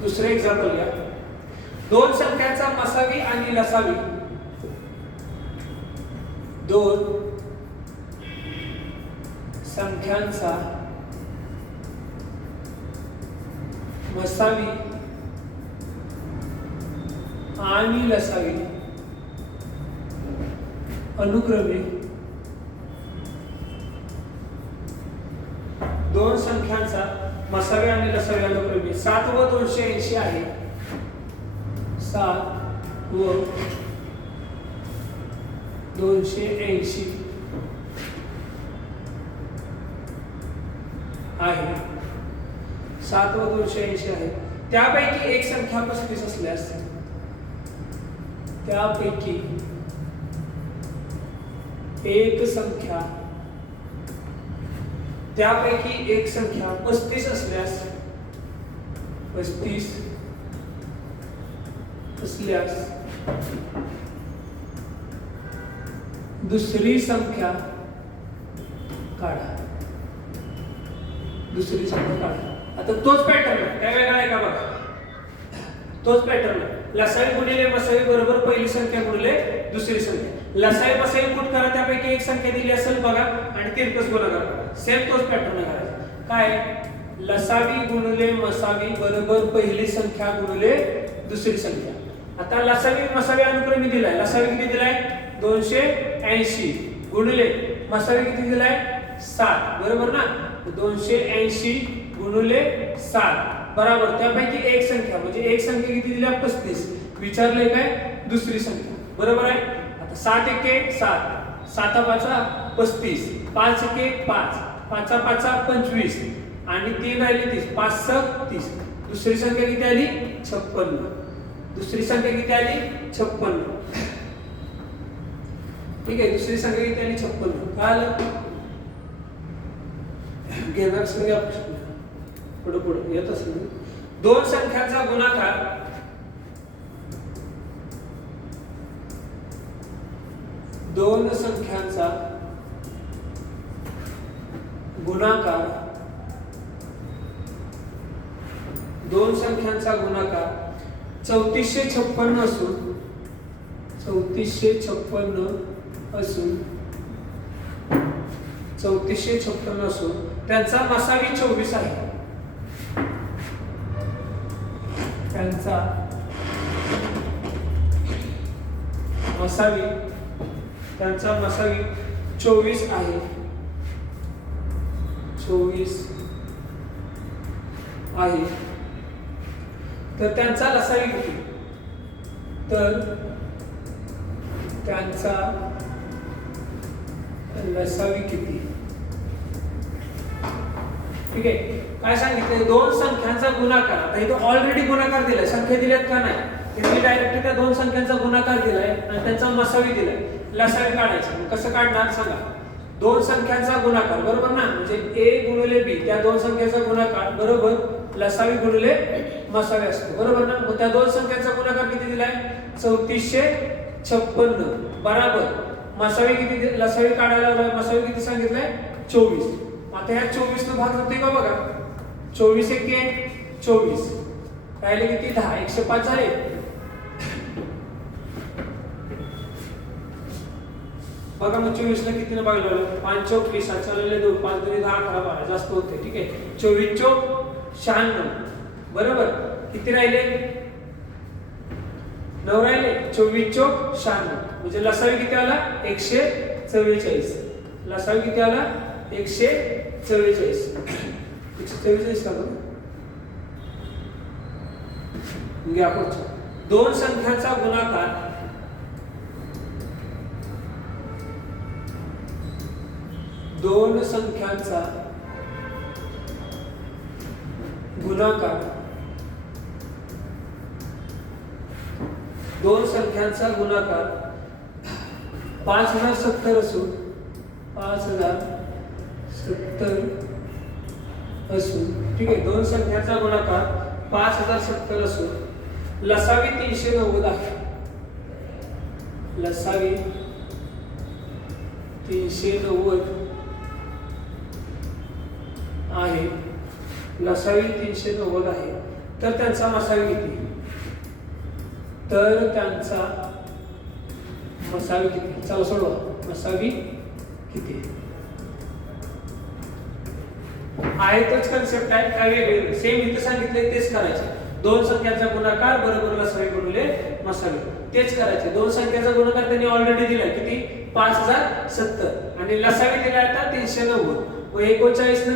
दुसरे एक्झाम्पल घ्या. दोन संख्यांचा मसावी आणि लसावी दोन संख्यांचा मसावी आणि लसावी अनुक्रमे दोन संख्यांचा मसावी आणि लसावी अनुक्रमे 7 व 280 आहे. 7 व 280 आहे. 7 व 280 आहे. त्यापैकी एक संख्या 35 असल्यास त्यापैकी एक संख्या 35 असल्यास 35 असल्यास दुसरी संख्या काढा. दुसरी संख्या काढा. आता तोच पॅटर्न आहे, काय वेगळा आहे का बघा, तोच पॅटर्न आहे. लसावी गुणिले मसावी बरोबर पहिली संख्या गुणिले दुसरी संख्या. लसावी मसावी पुट करा, त्यापैकी एक संख्या दिली असेल बघा आणि तिरकस गुणाकार करा. सेम तोच पॅटर्न करायचा. काय, लसावी गुणिले मसावी बरोबर पहिली संख्या गुणिले दुसरी संख्या. आता लसावी मसावी अनुक्रमे दिलाय. लसावी किती दिलाय 280 गुणिले मसावी किती दिलाय 7, बरोबर ना. 280 गुणिले 7 बरोबर त्यापैकी एक संख्या, म्हणजे एक संख्या किती दिली 35. विचारलंय काय, दुसरी संख्या, बरोबर आहे. आता 7 एके 7, 7 पाचा 35, 5 एके 5, 5 पाचा 25 आणि 3 राहिली 30, 5 सक 30. दुसरी संख्या किती आली 56. दुसरी संख्या किती आली 56. ठीक आहे, दुसरी संख्या किती आली 56. काय आलं, घेणार संख्या पुढे पुढे येत असेल. दोन संख्यांचा गुणाकार दोन संख्यांचा गुणाकार 3456 असून 3456 असून त्यांचा मसावी 24 आहे. त्यांचा मसावी 24 आहे. 24 आहे. तर त्यांचा लसावी किती, तर त्यांचा लसावी किती. ठीक आहे, काय सांगितलं, दोन संख्यांचा गुणाकार. आता इथं ऑलरेडी गुणाकार दिलाय, संख्या दिल्यात का नाही, त्यांनी डायरेक्ट त्या दोन संख्यांचा गुणाकार दिलाय आणि त्यांचा मसावी दिलाय. लसावी काढायचं, कसं काढणार सांगा. दोन संख्यांचा गुणाकार, बरोबर ना, म्हणजे a गुणिले b, त्या दोन संख्यांचा गुणाकार बरोबर लसावी गुणिले मसावी असतो, बरोबर ना. मग त्या दोन संख्यांचा गुणाकार किती दिलाय 3456 बरोबर मसावी किती, लसावी काढायला लावलाय, मसावी किती सांगितलंय 24. आता ह्या 24 न भाग होते का बघा, 24 एके 24 राहिले किती 10, 105 झाले. बघा मग 24 ला किती भाग लावला, 5 चौक 20, 2 5 2 10 11 12 जास्त होते. ठीक आहे, 24 चौक 96 बरोबर. किती राहिले 9 राहिले, 24 चौक 96 म्हणजे लसावी किती आला 144. लसावी किती आला 144. 144 का बघ घ्या पुढचा. दोन संख्यांचा गुणाकार दोन संख्यांचा गुणाकार दोन संख्यांचा गुणाकार 5070 असून 5070 असून ठीक आहे, दोन संख्यांचा गुणाकार 5070 असून लसावी 390 आहे. लसावी 390 आहे. लसावी 390 आहे. तर त्यांचा मसावी किती, तर त्यांचा मसावी किती, चला सोडवा. मसावी किती आहे तोच कन्सेप्ट आहे, काय वेगळे सेम इथं सांगितलंय तेच करायचं. दोन संख्यांचा गुणाकार बरोबर लसावी गुणिले मसावी तेच करायचे. दोन संख्यांचा गुणाकार त्यांनी ऑलरेडी दिलाय किती 5070 आणि लसावी दिलाय आता 390. व 39 न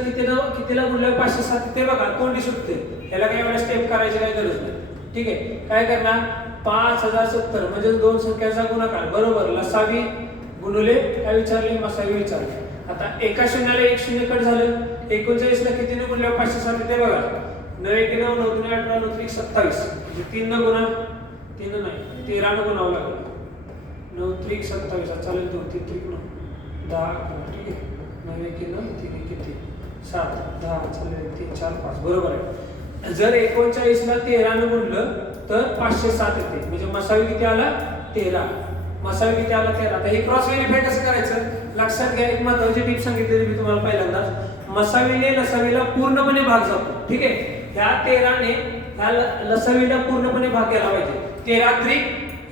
कितीला गुणलं 507 ते बघा तोंडी सुटते. याला काही एवढा स्टेप करायची काही गरज नाही. ठीक आहे, काय करणार 5070 म्हणजे दोन संख्यांचा गुणाकार बरोबर लसावी गुणिले काय विचारले मसावी विचारले. आता एका शून्याला एक शून्य कट झालं. 39 ला कितीने गुणलं 507 ते बघा 9 1 9 9 2 18 9 3 27 म्हणजे 3 न गुणा 3 नाही 13 न गुणावं लागेल. 9 3 27 चालेल 2 3 3 10 ठीक आहे. 9 1 9 3 1 3 7 10 चालेल 3 4 5 बरोबर आहे. जर 39 ला 13 न गुणलं तर 507 येते म्हणजे मसावी किती आला 13. मसावी किती आला 13. आता हे क्रॉस व्हेरिफाय कसं करायचं लक्षात घ्या, एक महत्त्वाची टिप सांगितलेली मी तुम्हाला पहिल्यांदाच, मसावीने लसावीला पूर्णपणे भाग जातो. ठीक आहे, ह्या 13ने ह्या लसावीला पूर्णपणे भाग गेला पाहिजे. 13 त्रिक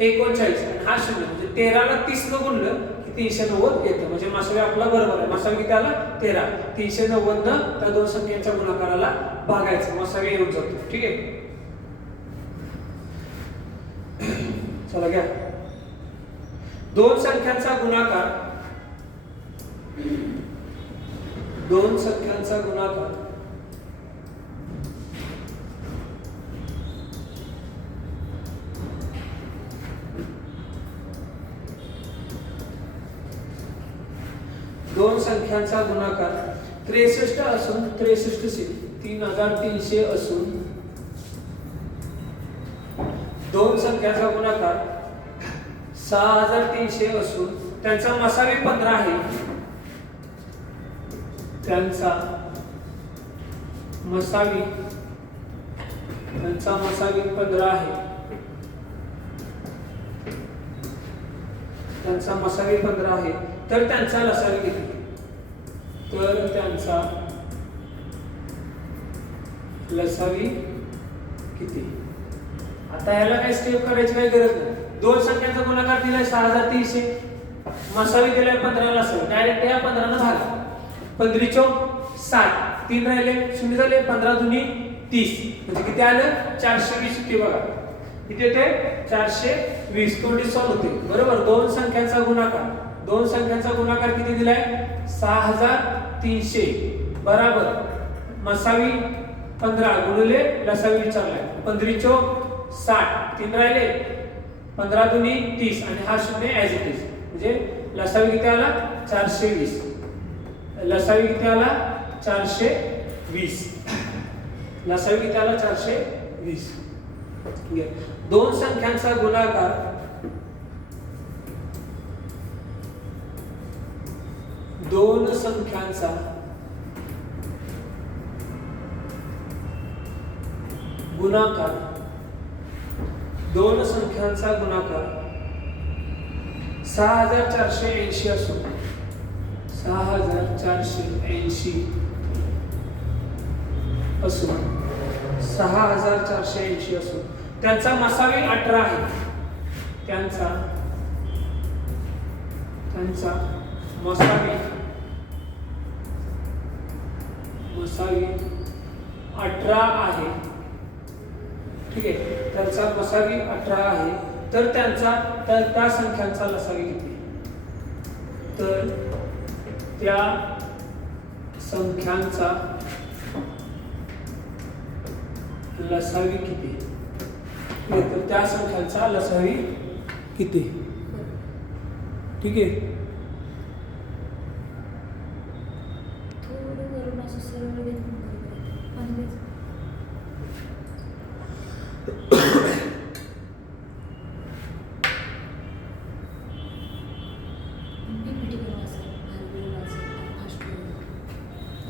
39 आणि हा 0 म्हणजे 13 ला 30 न गुणलं की 390 येतं. म्हणजे मसावी आपला बरोबर आहे. मसावी किती आला 13, 390 न त्या दोन संख्यांच्या गुणाकाराला भागायचं, मसावी येऊन जातो. ठीक आहे, चला घ्या. दोन संख्यांचा गुणाकार, दोन संख्यांचा गुणाकार दोन संख्यांचा गुणाकार 63 असून 63 से 3300 असून दोन संख्यांचा गुणाकार 6300 असून त्यांचा मसावी 15 आहे. त्यांचा मसावी 15 आहे. त्यांचा मसावी 15 आहे. तर त्यांचा लसावी किती? तर त्यांचा लसावी किती? आता याला काही स्टेप करायची काही गरज नाही. दोन संख्यांचा गुणाकार दिलाय 6300, मसावी दिलाय 15, लसावी डायरेक्ट या 15 ने भागा. 15 चौक 7, 3 राहिले 0 झाले, 15 दुनी 30 म्हणजे किती आलं 420. किती बघा किती येते 420. तोंडी सॉल्व होते बरोबर. दोन संख्यांचा गुणाकार, दोन संख्यांचा गुणाकार किती दिलाय 6300 बरोबर मसावी 15 गुणिले लसावी विचारलाय. 15 चौक 60, 3 राहिले 15 दुनी 30 आणि हा 0 ऍज इट इज म्हणजे लसावी किती आला 420. लसावी किती आला 420. लसावी किती आला 420. दोन संख्यांचा गुणाकार, दोन संख्यांचा गुणाकार, दोन संख्यांचा गुणाकार 6480 असून 6480 असून 6480 असून त्यांचा मसावी 18 आहे. त्यांचा मसावी 18 आहे. ठीक आहे, त्यांचा मसावी 18 आहे. तर त्यांचा त्या संख्यांचा लसावी किती? तर त्या संख्यांचा लसावी किती? तर त्या संख्यांचा लसावी किती? ठीक आहे,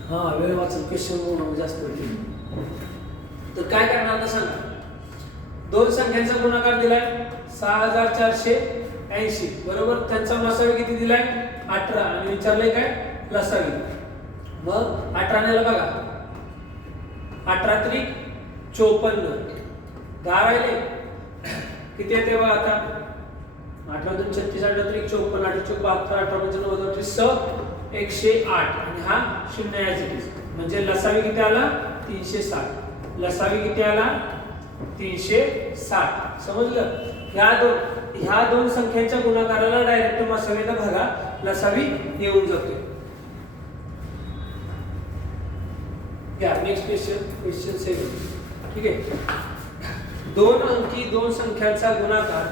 हा वेळ वाचन क्वेश्चन जास्त होईल. तर काय करणार आता सांगा. दोन संख्यांचा गुणाकार दिलाय 6480 बरोबर. त्यांचा मसावी किती दिलाय 18 आणि विचारलंय काय लसावी. मग 18 नेला बघा 18 त्रिक 54, 10 राहिले किती येते बघा आता 18 2 36 18 त्रिक 54, 8 चौक 72, 18 म्हणजे 90 108 आणि हा 0 ऍज इट इज म्हणजे लसावी किती आला 360. लसावी किती आला 360. समजलं. ह्या दोन संख्यांच्या गुणाकाराला डायरेक्ट मसावीला भागा, लसावी येऊन जातो. या नेक्स्ट क्वेश्चन 7. ठीक आहे, दोन अंकी दोन संख्यांचा गुणाकार,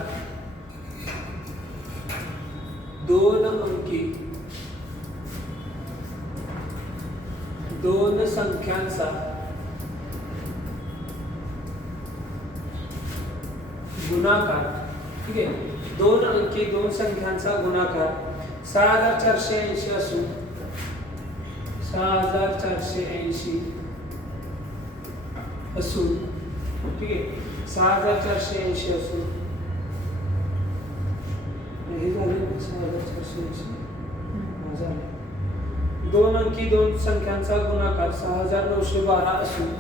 दोन अंकी दोन संख्यांचा गुणाकार. ठीक आहे, दोन अंकी दोन संख्यांचा गुणाकार 6480 असून 6480 असून ठीक आहे 6480 असून हे झाले 6480 माझा दोन अंकी दोन संख्यांचा गुणाकार 6912 असून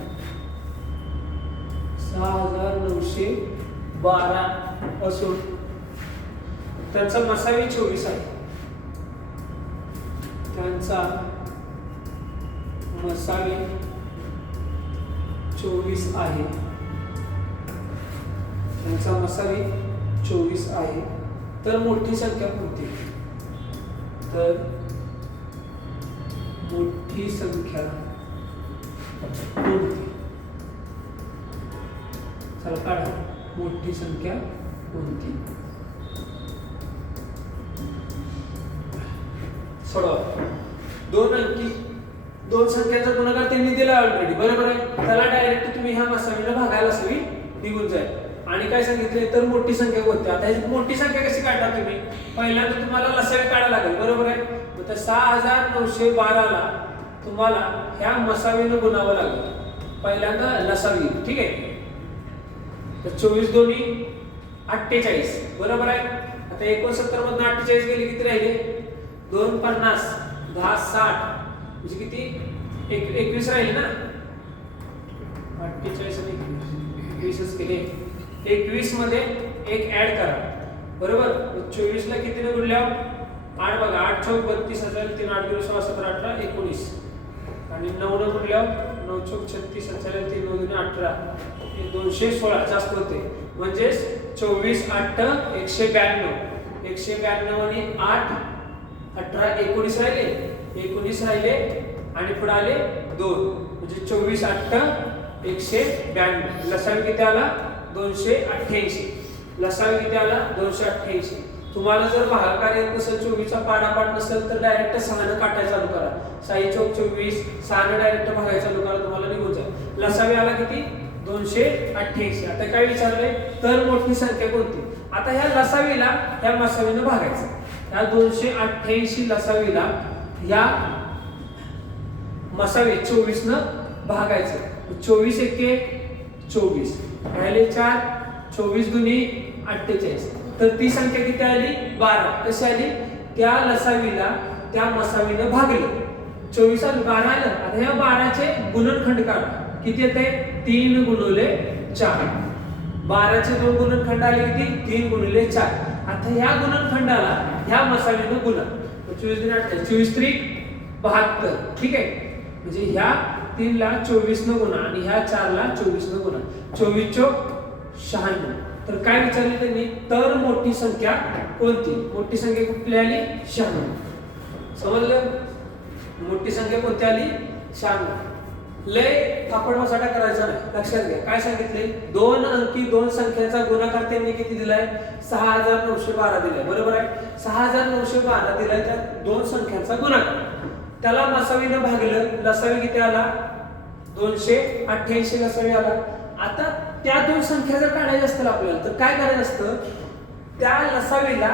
6912 असून त्यांचा मसावी 24 आहे. त्यांचा मसावी 24 आहे. त्यांचा मसावी 24 आहे. तर मोठी संख्या कोणती? तर मोठी संख्या कोणती? चला काढा. मोठी संख्या कोणती? सोडवा. दोन अंकी दोन संख्यांचा गुणाकार त्यांनी दिला ऑलरेडी, बरोबर आहे. त्याला डायरेक्ट तुम्ही ह्या मसावीला भागायला सवी निघून जाईल. आणि काय सांगितले तर मोठी संख्या कोणती? आता ही मोठी संख्या कशी काढणार तुम्ही? पहिल्यांदा तुम्हाला लसावी काढायला लागेल, बरोबर आहे. तर 6912 ला तुम्हाला ह्या मसावीने गुणावं लागेल. पहिल्यांदा लसावी, ठीक आहे. तर 24 दोन्ही 48, बरोबर आहे. आता 69 मधून 48 गेले किती राहिले? 2 50 10 60 म्हणजे किती? 21 राहिले ना. 48 आणि 21 केले. 21 मध्ये एक ऍड करा, बरोबर. 24 ला कितीने गुणल्यावर 8 बघा. 8 चौक 32 हजार 3 8 2 16 17 18 19 आणि 9 ने गुणल्यावर 9 चौक 36 हजार 3 9 2 18 216 जास्त होते. म्हणजे 24 8 192 192 आणि 8 18 19 राहिले. 19 राहिले आणि पुढे आले 2 म्हणजे 24 8 192. लसावी किती आला? 288. लसावी किती आला? 288. तुम्हाला जर भागाकार येत नसेल, 24 चा पाडापाड नसेल तर डायरेक्ट 6 ने काटायला चालू करा. 6 चौक 24 6 ने डायरेक्ट भागायला चालू करा, तुम्हाला निघून जाईल. लसावी आला किती? 288. आता काय विचारलंय? तर मोठी संख्या कोणती? आता ह्या लसावीला ह्या मसावीने भागायचं. ह्या 288 लसावीला या मसावी 24 न भागायचं. 24 एके 24 राहिले 4 24 दुनी 48. तर ती संख्या किती आली? 12. कशी आली? त्या लसावीला त्या मसावीने भागले. 24 आलं 12 आलं. आता ह्या 12चे गुणनखंड काढा. किती येते? 3 गुणिले 4. 12चे दोन गुणनखंड आले किती? 3 गुणिले 4. आता ह्या गुणनखंडाला ह्या मसावीने गुणा. 24 दुनी 48 24 त्रिक 72, ठीक आहे. म्हणजे ह्या 3 ला 24 न गुणा आणि ह्या 4 ला 24 न गुणा. 24 चौक 96. तर काय विचारले त्यांनी? तर मोठी संख्या कोणती? मोठी संख्या कुठली आली? 96. समजलं? मोठी संख्या कोणती आली? 96. लय थापड मसाटा करायचा नाही, लक्षात घ्या. काय सांगितले? दोन अंकी दोन संख्यांचा गुणाकार त्यांनी किती दिलाय? 6912 दिलाय, बरोबर आहे. 6912 दिलाय. त्या दोन संख्यांचा गुणाकार त्याला मसावीने भागलं. लसावी किती आला? 288 लसावी आला. आता त्या दोन संख्या जर काढायच्या असतील आपल्याला तर काय करायचं असतं? त्या लसावीला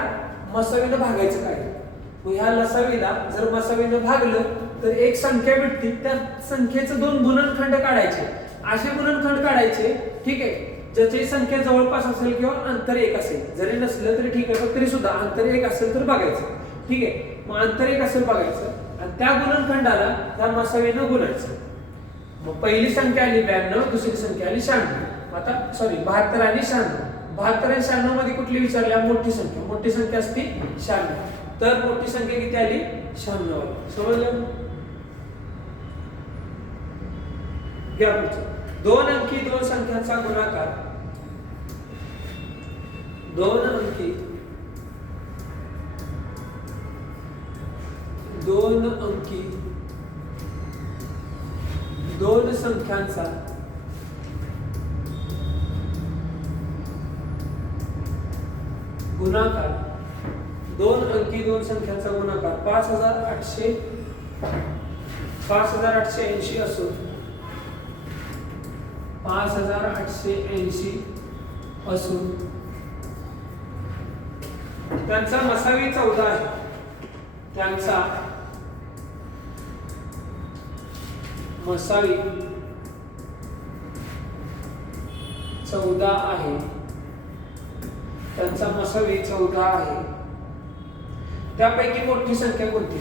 मसावीने भागायचं काय? मग ह्या लसावीला जर मसावीने भागलं तर एक संख्या भेटते. त्या संख्येचं दोन गुणनखंड काढायचे. असे गुणनखंड काढायचे, ठीक आहे, ज्याची संख्या जवळपास असेल किंवा अंतर 1 असेल. जरी नसलं तरी ठीक आहे, पण तरी सुद्धा अंतर 1 असेल तर बघायचं, ठीक आहे. मग अंतर 1 असेल बघायचं आणि त्या गुणनखंडाला त्या मसावीने गुणायचं. मग पहिली संख्या आली 92, दुसरी संख्या आली 96. आता सॉरी 72 आणि 96. 72 आणि 96 मध्ये कुठली विचारल्या? मोठी संख्या. मोठी संख्या असते 96. तर मोठी संख्या किती आली? 96. समजलं? घ्या पुढचं. दोन अंकी दोन संख्यांचा गुणाकार. दोन अंकी दोन संख्यांचा गुणाकार. दोन अंकी दोन संख्यांचा गुणाकार 5880 असून 5880 असून त्यांचा मसावी 14 आहे. त्यांचा मसावी 14 आहे. त्यांचा मसावी 14 आहे. त्यापैकी मोठी संख्या कोणती?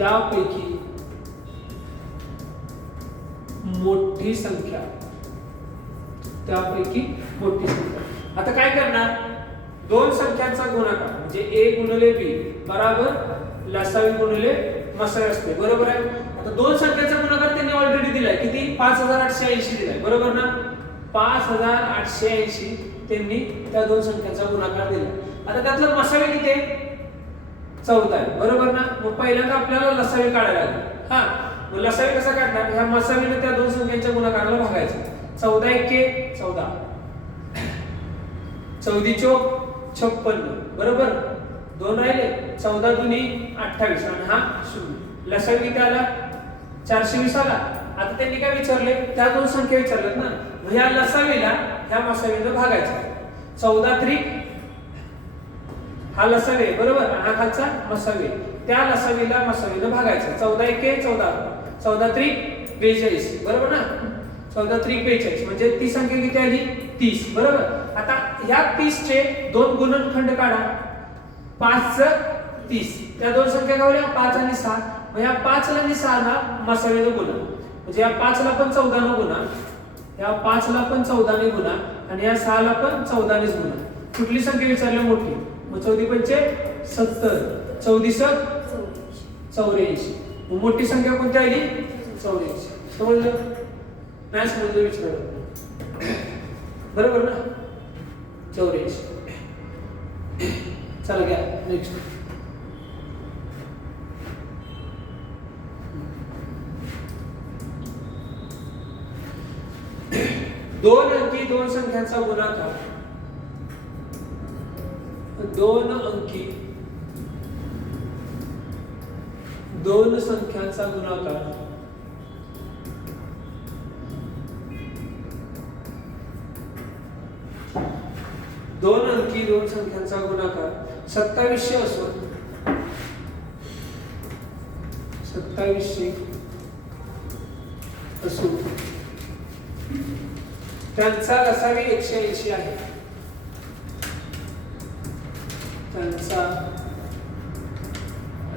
त्यापैकी मोठी संख्या, त्यापैकी मोठी संख्या. आता काय करणार, दोन संख्यांचा गुणाकार म्हणजे a गुणिले b बरोबर लसावी गुणिले मसावी असते, बरोबर आहे. आता दोन संख्यांचा गुणाकार त्यांनी ऑलरेडी दिलाय, किती 5880 दिलाय, बरोबर ना. 5880 त्यांनी त्या दोन संख्यांचा गुणाकार दिला. आता त्यातलं मसावी किती आहे, 14 आहे, बरोबर ना. मग पहिल्यांदा आपल्याला लसावी काढायला लागेल. हा, मग लसावी कसा काढणार, ह्या मसावीने त्या दोन संख्यांच्या गुणाकाराला भागायचं. 14 एके 14, 14 चोक 56, बरोबर. दोन राहिले, 14 दुनी 28 आणि हा 0. लसावी किती आला, 420 आला. आता त्यांनी काय विचारले, त्या दोन संख्या विचारल्यात ना, मग ह्या लसावीला ह्या मसावीने भागायचं. 14 त्रिक हा लसावी आहे, बरोबर, आणि हा खालचा मसावी. त्या लसावीला मसावीने भागायचं. 14 एके 14, 14 त्रिक 42, बरोबर ना. 14 त्रिक 42 म्हणजे ती संख्या किती आली, 30, बरोबर. आता ह्या 30 चे दोन गुणनखंड काढा. 5 च 30, त्या दोन संख्या गावल्या 5 आणि 6. मग ह्या 5 ला आणि 6 ला मसावीने गुणा, म्हणजे या 5 ला पण 14 ने गुणा, या 5 ला पण 14 ने गुणा आणि या 6 ला पण 14 नेच गुणा. कुठली संख्या विचारली, मोठी. मग 14 पंचे 70, 14 84. मग मोठी संख्या कोणती आली, 84. समजलं, नाही समजलं विचारलं, बरोबर ना. 84. चला घ्या नेक्स्ट. दोन अंकी दोन संख्यांचा गुणाकार, दोन अंकी दोन संख्यांचा गुणाकार दोन अंकी दोन संख्यांचा गुणाकार 2700 असून 2700 असून त्यांचा लसावी 180 आहे. त्यांचा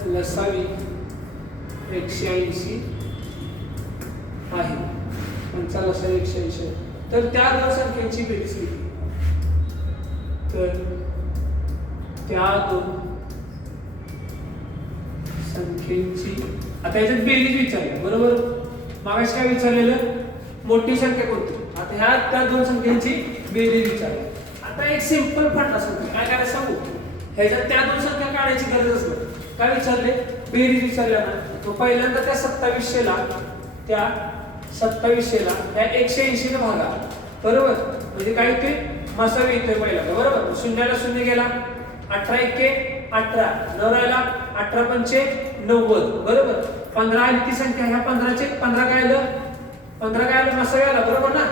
लसावी 180 आहे. त्यांचा लसावी 180 आहे. तर त्या दोन संख्यांची बेरीज किती, तर त्या दोन संख्येची, आता याच्यात बेरीज विचारली, बरोबर. मागाशी काय विचारलेलं, मोठी संख्या कोणती. आता ह्या त्या दोन संख्यांची बेरीज विचारली. आता एक सिंपल फंडा सांगतो, काय करायचं सांगू. ह्याच्यात त्या दोन संख्या काढायची गरजच नाही. काय विचारले, बेरीज विचारल्या ना. तो पहिल्यांदा त्या 2700 ला त्या 2700 ला त्या 180 ने भागा, बरोबर. म्हणजे काय ते मसावी येतोय पहिल्यांदा, बरोबर. शून्याला शून्य गेला, 18 एके 18, 9 राहिला, 18 पंचे 90, बरोबर. 15 आली ती संख्या, ह्या 15 चे 15 काय आलं, 15 काय आलं, मसावी आला, बरोबर ना.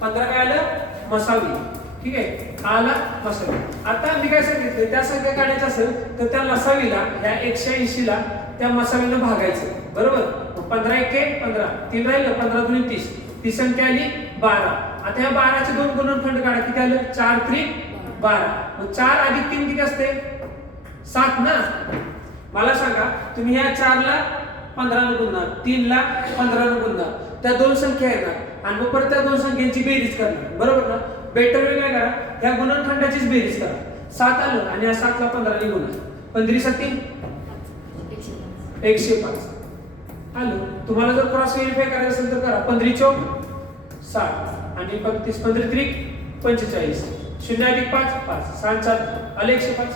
15 काय आलं, मसावी, ठीक आहे. आला मसावी. आता मी काय सांगितलं, त्या संख्या काढायच्या असेल तर त्या लसावीला ह्या 180 ला त्या मसावीनं भागायचं, बरोबर. 15 एके 15, 3 राहिलं, 15 दुनी 30, ती संख्या आली 12. आता ह्या 12 चे दोन गुणनखंड काढा, किती आलं, 4 त्रिक 12. मग 4 अधिक 3 किती असते, 7 ना. मला सांगा, तुम्ही ह्या 4 ला 15 ने गुणणार, 3 ला 15 ने गुणणार, त्या दोन संख्या येणार आणि मग परत त्या दोन संख्यांची बेरीज करणार, बरोबर ना. बेटर वे काय करा, ह्या गुणनखंडाचीच बेरीज करा. 7 आलं आणि या 7 ला 15 ने गुणा, 15 7 105 आलं. तुम्हाला जर क्रॉस व्हेरिफाय करायचं असेल तर करा. 15 चौक 60 आणि 35, 15 त्रिक 45, 0 अधिक 5 5, 6 4 आले 105.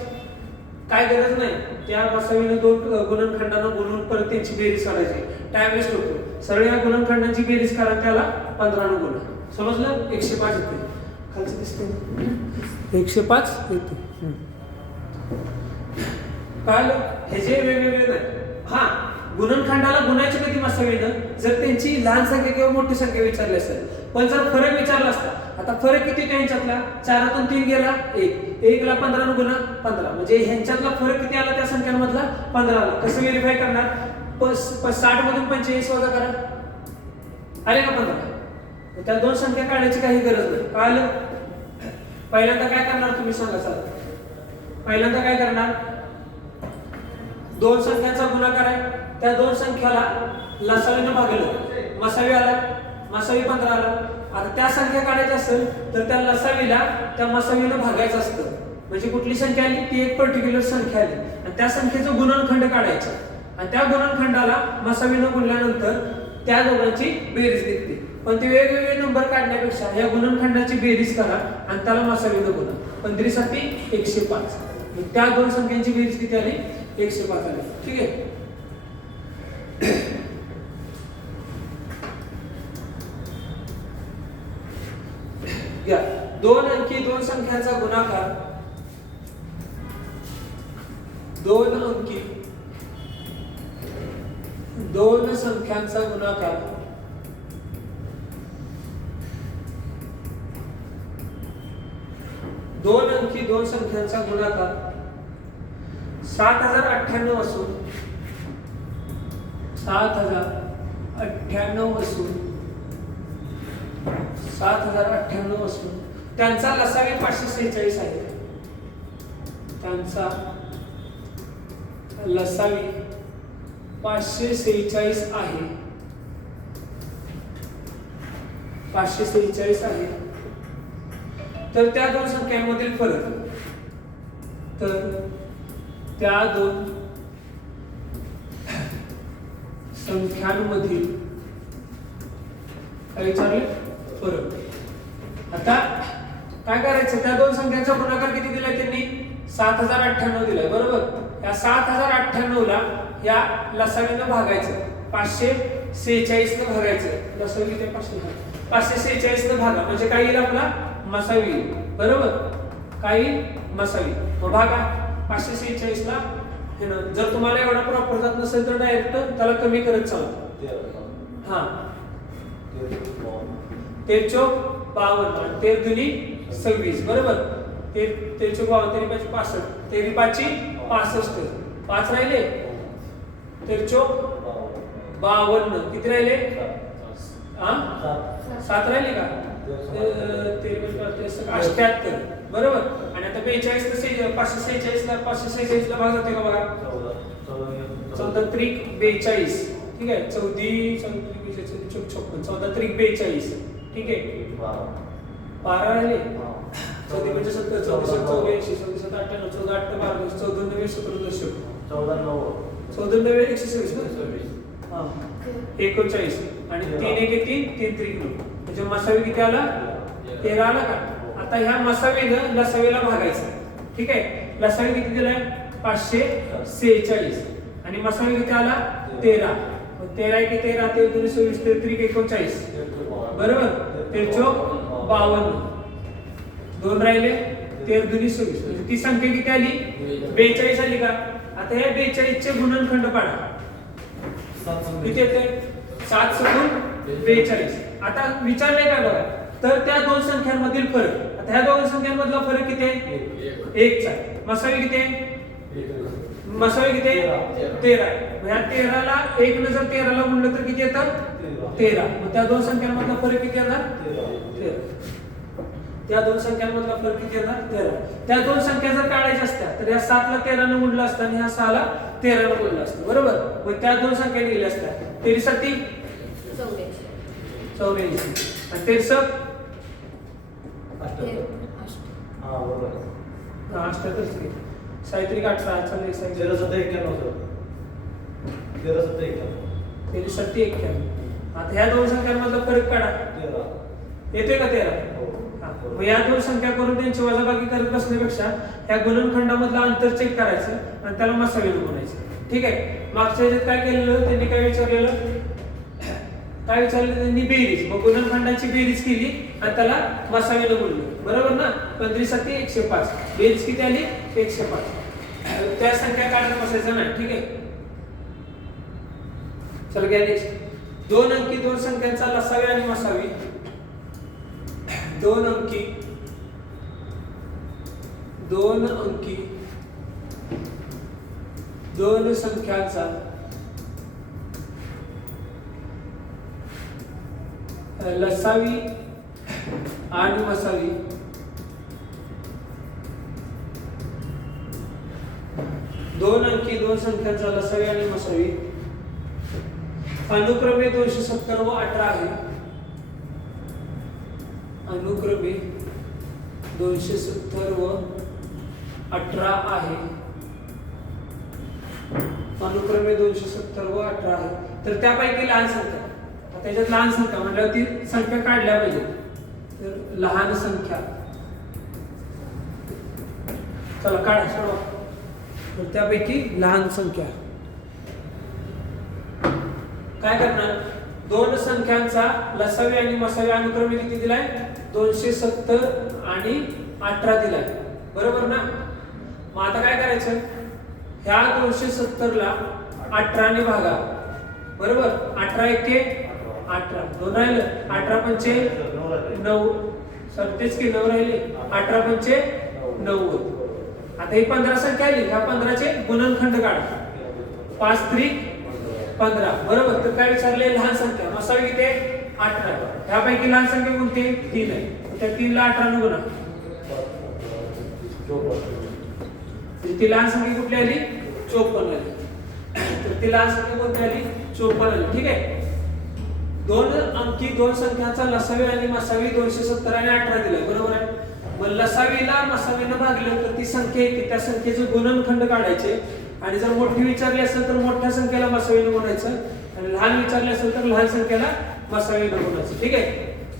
काय गरज नाही, त्या मसावीने दोन गुणनखंडांना गुणून परत त्यांची बेरीज काढायची, टाइम वेस्ट होतो. सरळ या गुणनखंडांची बेरीज करा, त्याला 15 ने गुणा. समजलं, 105 येते. खालचं दिसते 105 येते. कळलं, हे जे वेगवेगळे नाही. हा, गुणनखंडाला गुणायचे कधी मसावीनं, जर त्यांची लहान संख्या किंवा मोठी संख्या विचारली असेल. पण जर फरक विचारला असता, आता फरक किती त्यांच्यातला, 4 3 गेला 1, 1 ला 15 ने गुणा 15, म्हणजे ह्यांच्यातला फरक किती आला त्या संख्यांमधला 15 ला. कसं व्हेरीफाय करणार, 60 मधून 45 वजा करा, आले का 15. त्या दोन संख्या काढायची काही गरज नाही. कळलं. पहिल्यांदा काय करणार तुम्ही सांगा. चला, पहिल्यांदा काय करणार, दोन संख्यांचा गुणाकार आहे, त्या दोन संख्याला लसावीनं भागलं, मसावी आला, मसावी 15 आला. आता त्या संख्या काढायची असेल तर त्या लसावीला त्या मसावीनं भागायचं असतं. म्हणजे कुठली संख्या आली ती एक पर्टिक्युलर संख्या आली आणि त्या संख्येचं गुणनखंड काढायचं आणि त्या गुणनखंडाला मसावीनं गुणल्यानंतर त्या दोघांची बेरीज निघते. पण ते वेगवेगळे नंबर काढण्यापेक्षा या गुणनखंडाची बेरीज करा आणि त्याला मसावीनं गुणा. 15 × 7 = 105. त्या दोन संख्यांची बेरीज किती आली? 105 आली. ठीक आहे. या दोन अंकी दोन संख्यांचा गुणाकार, दोन अंकी दोन संख्यांचा गुणाकार दोन अंकी दोन संख्यांचा गुणाकार 7098 असून 7098 असून त्यांचा लसावी 546 आहे. त्यांचा लसावी 546 आहे. 546 आहे. तर त्या दोन संख्यांमधील फरक, तर त्या दोन संख्यांमधील काय विचारले? फरक. आता काय करायचं? त्या दोन संख्यांचा गुणाकार किती दिलाय त्यांनी? 7098 दिलाय, बरोबर. या 7098 ला या लसावीनं भागायचं, 546 ने भागायचं. लसावी किती? 546 ने भागा म्हणजे काय येईल? आपला मसावी येईल, बरोबर. काही मसावी मग भागा 546 ला. जर तुम्हाला एवढा प्रॉपर जात नसेल तर डायरेक्ट त्याला कमी करत चालतो. हा 13 चौक 52 13 दुनी 26, बरोबर. 13 चौक 52 13 पाची 65 13 पाची 65 5 राहिले. 13 चौक 52 किती राहिले? 7 राहिले का? 78, बरोबर. आणि आता 42 ला 546 ला भाग जाते का बघा? 14 त्रिक 42. ठीक आहे. 14 त्रिक 42. ठीक आहे. 12 राहिले. 14 म्हणजे 70 14 84 14 98 14 8 12 14 9 17 14 9 126 हां 39 आणि 3 1 3 3 त्रिक 9 म्हणजे मसावी किती आला? 13 आला का? आता ह्या मसावीनं लसावीला भागायचं. ठीक आहे. लसावी किती दिलाय? 546 आणि मसावी किती आला? 13. 13 1 13 13 2 26 13 39, बरोबर. 13 चौक 52 2 राहिले. 13 2 26 म्हणजे ती संख्या किती आली? 42 आली का? आता या 42 चे गुणनखंड पाडा. किती येते? 7 × 42. आता विचारले काय बघा? तर त्या दोन संख्यांमधील फरक. आता ह्या दोन संख्यांमधला फरक किती आहे? 1 चा. मसावी किती आहे? मसावी किती आहे? 13 आहे. ह्या 13 ला 1 ने जर 13 ला गुणलं तर किती येतं? 13. मग त्या दोन संख्यांमधला फरक किती येणार? 13. त्या दोन संख्यांमधला फरक किती येणार? 13. त्या दोन संख्या जर काढायच्या असत्या तर या 7 ला 13 ने गुणलं असतं आणि ह्या 6 ला 13 ने गुणलं असतं, बरोबर. मग त्या दोन संख्या निघल्या असत्या. 13 साठी 84 आणि 13 हां बरोबर. 78 साहित्रिक 18 चालले. 13 7 91 13 7 91 13 7 91. आता ह्या दोन संख्यांमधला फरक काढा. 13 येतोय का? 13. मग या दोन संख्या करून त्यांची वजाबाकी करत बसण्यापेक्षा ह्या गुणनखंडामधलं अंतर चेक करायचं आणि त्याला मसावीनं गुणायचं. ठीक आहे. मागच्या ह्याच्यात काय केलेलं? त्यांनी काय विचारलेलं? त्यांनी बेरीज. मग गुणनखंडाची बेरीज केली आणि त्याला मसावीनं गुणलं, बरोबर ना. 15 × 7 = 105. बेरीज किती आली? 105. त्या संख्या काढत बसायचं नाही. ठीक आहे. चल घ्या नेक्स्ट. दोन अंकी दोन संख्यांचा लसावी आणि मसावी. दोन अंकी दोन संख्यांचा लसावी आणि मसावी दोन अंकी दोन संख्यांचा लसावी आणि मसावी अनुक्रमे 270 व 18 आहे. अनुक्रमे 270 व 18 आहे. अनुक्रमे 270 व 18 आहे. तर त्यापैकी लहान संख्या, त्याच्यात लहान संख्या म्हटल्यावर ती संख्या काढल्या पाहिजे. तर लहान संख्या चला काढा सोडवा. तर त्यापैकी लहान संख्या काय करणार, दोन संख्यांचा लसावी आणि मसावी अनुक्रमे किती दिलाय, 270 आणि 18 दिलाय, बरोबर ना. मग आता काय करायचं, ह्या 270 ला 18 ने भागा, बरोबर. 18 एके 18, दोन राहिले, 18 पंचे 9, सर तेच की 9 राहिले, 18 पंचे 90. आता ही 15 संख्या आली, ह्या 15 चे गुणनखंड काढा, 5 त्रिक 15, बरोबर. तर काय विचारले, लहान संख्या मसावी किती आहे, 18. ह्यापैकी लहान संख्या कोणती, 3 आहे. त्या 3 ला 18 ने गुणा, ती लहान संख्या कुठली आली, 54 आली. तर ती लहान संख्या कोणती आली, 54 आली. ठीक आहे. दोन अंकी दोन संख्यांचा लसावी आणि मसावी 270 आणि 18 दिलाय, बरोबर आहे. मग लसावीला मसावीनं भागलं तर ती संख्या येते, त्या संख्येचे गुणनखंड काढायचे. आणि जर मोठी विचारली असेल तर मोठ्या संख्येला मसावीनं गुणायचं, आणि लहान विचारली असेल तर लहान संख्येला मसावीनं गुणायचं. ठीक आहे.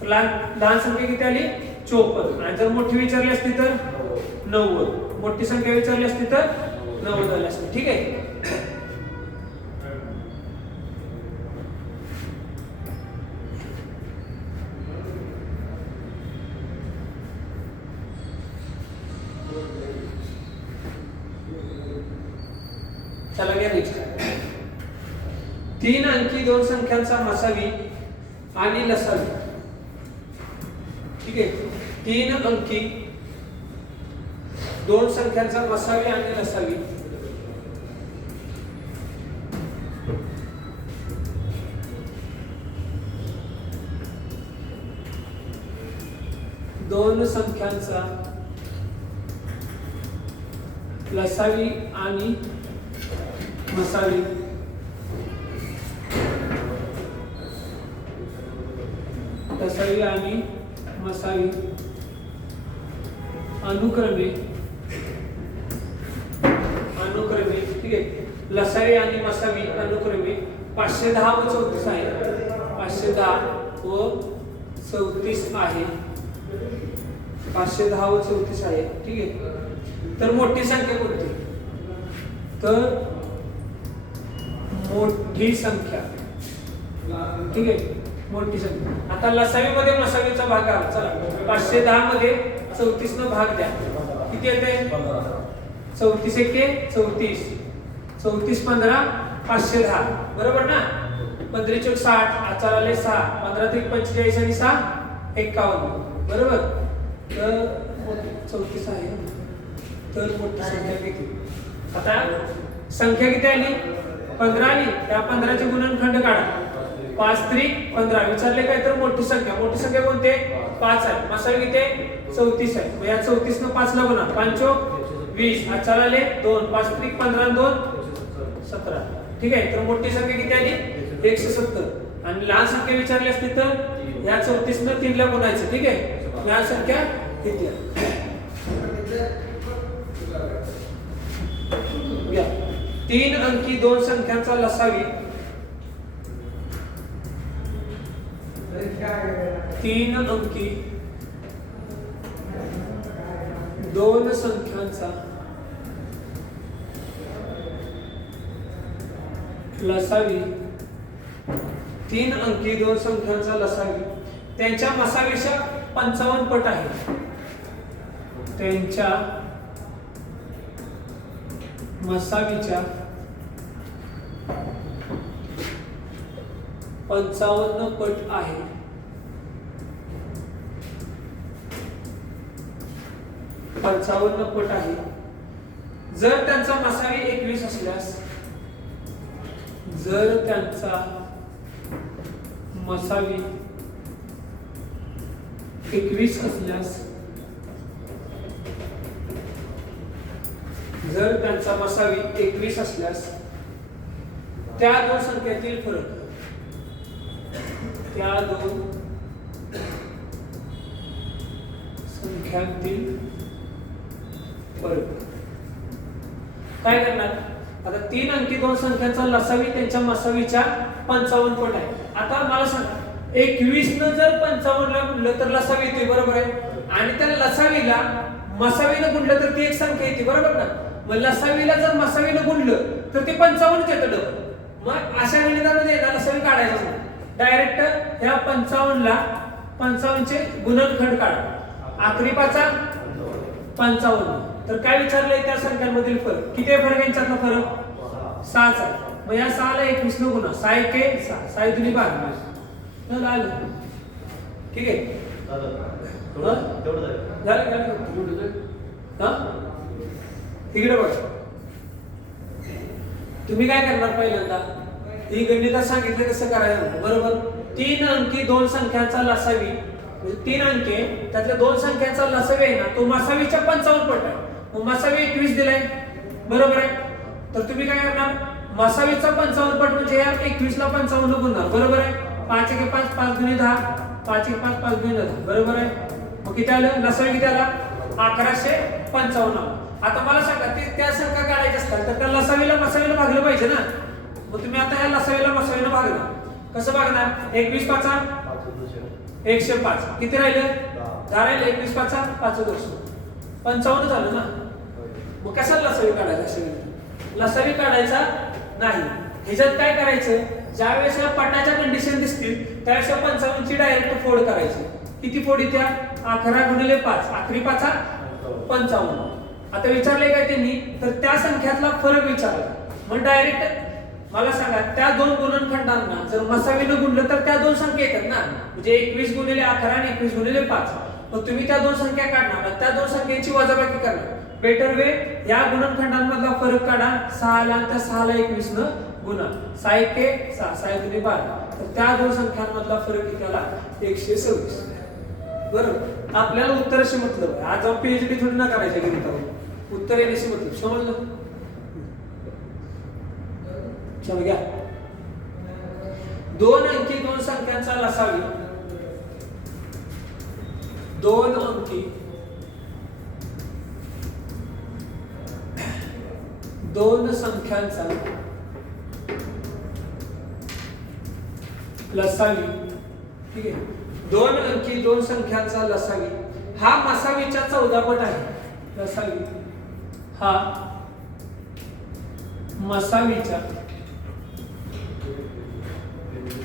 तर लहान संख्या किती आली, 54. आणि जर मोठी विचारली असती तर 90, मोठी संख्या विचारली असती तर 90 आली असते. ठीक आहे. चला घ्या नेक्स्ट. 3 अंकी दोन संख्यांचा मसावी आणि लसावी. ठीक आहे. 3 अंकी दोन संख्यांचा मसावी आणि लसावी दोन संख्यांचा लसावी आणि मसावी लसावी आणि मसावी अनुक्रमे ठीक आहे. लसावी आणि मसावी अनुक्रमे 510 व 34 आहे. 510 व 34 आहे. 510 व 34 आहे. ठीक आहे. तर मोठी संख्या कोणती, तर मोठी संख्या. ठीक आहे. मोठी संख्या. आता लसावी मध्ये मसावीचा भाग आहे. चला 510 मध्ये 34 न भाग द्या, किती येते, 34 एके 34, 34 15 510, बरोबर ना. 15 चौक 60, आचार आले 6, 15 त्रिक 45 आणि 6 51, बरोबर. तर 34 आहे. तर मोठी संख्या किती, आता संख्या किती आली, 15 आली. त्या 15 चे गुणनखंड काढा, 5 त्रिक 15 विचारले काय, तर मोठी संख्या. मोठी संख्या कोणती, 5 आहे. मसावी किती, 34 आहे. मग या 34 न 5 ला गुणा, 5 चौक 20, आचार आले 2, 5 त्रिक 15 आणि 2 17. ठीक आहे. तर मोठी संख्या किती आली, 170. आणि लहान संख्या विचारली असती तर या 34 न 3 ला गुणायचं. ठीक आहे. लहान संख्या किती आहे, 3 अंकी दोन संख्यांचा लसावी 3 अंकी दोन संख्यांचा लसावी 3 अंकी दोन संख्यांचा लसावी त्यांच्या मसावीच्या 55 पट आहे. त्यांच्या मसावीच्या 55 पट आहे. जर त्यांचा मसावी 21 असल्यास, जर त्यांचा मसावी 21 असल्यास, जर त्यांचा मसावी 21 असल्यास त्या दोन संख्यातील फरक त्या दोन संख्यांतील फरक काय करणार आता 3 अंकी दोन संख्यांचा लसावी त्यांच्या मसावीच्या 55 पट आहे आता मला सांगा 21 न जर 55 ला गुणलं तर लसावी येते बरोबर आहे आणि त्या लसावीला मसावीला गुणलं तर ती एक संख्या येते बरोबर ना मग लसावीला जर मसावीला गुणलं तर ते 55 येतं डबल मग अशा गणितामध्ये ना लसावी काढायचं नाही डायरेक्ट ह्या 55 ला 55 चे गुणनखंड काढा आखरी पाचा 55 तर काय विचारलंय त्या संख्यांमधील फरक किती फरक यांच्यातला फरक 6 आहे मग या 6 ला 21 न गुणा 6 1 6 6 दुनी 12 चल आलं ठीक आहे तेवढं झालं हा इकडे बघ तुम्ही काय करणार पहिल्यांदा ही गणितात सांगितलं कसं करायचं बरोबर 3 अंकी दोन संख्यांचा लसावी म्हणजे 3 अंकी त्यातल्या दोन संख्यांचा लसावी आहे ना तो मसावीच्या 55 पट आहे मग मसावी 21 दिलाय बरोबर आहे तर तुम्ही काय करणार मसावीचा 55 पट म्हणजे या 21 ला 55 गुणणार बरोबर आहे 5 1 5 5 गुणिले 10 5 1 5 5 गुणिले 10 बरोबर आहे मग किती आलं लसावी किती आला 1155 आता मला सांगा ते त्या संख्या काढायच्या असतात तर त्या लसावीला मसावीला भागलं पाहिजे ना मग तुम्ही आता या लसावीला मसावीला भागला कसं भागणार 21 पाचा 105 किती राहिले 10 राहिले 21 पाचा 5 200 55 झालं ना मग कशाला लसावी काढायचा असेल लसावी काढायचा नाही ह्याच्यात काय करायचं ज्यावेळेस या पटाच्या कंडिशन दिसतील त्यावेळेस 55 ची डायरेक्ट फोड करायची किती फोडी त्या 11 गुणिले 5 आखरी पाचा 55 आता विचारले काय त्यांनी तर त्या संख्यातला फरक विचारला मग डायरेक्ट मला सांगा त्या दोन गुणनखंडांना जर मसावीने गुणलं तर त्या दोन संख्या येतात ना म्हणजे 21 गुणिले 11 आणि 21 गुणिले 5 मग तुम्ही त्या दोन संख्या काढणार त्या दोन संख्येची वजाबाकी करणार बेटर वे या गुणनखंडांमधला फरक काढा 6 ला त्या 6 ला 21 न गुणा 6 1 6 6 दुनी 12 तर त्या दोन संख्यांमधला फरक किती आला 126 बरोबर आपल्याला उत्तराशी मतलब आहे आज पीएचडी थोडी ना करायचे गणितावर उत्तर येण्याशी मतलब समजलं चला घ्या 2 अंकी दोन संख्यांचा लसावी 2 अंकी दोन संख्यांचा लसावी ठीक आहे 2 अंकी दोन संख्यांचा लसावी हा मसावीच्या 14 पट आहे लसावी हा मसावीच्या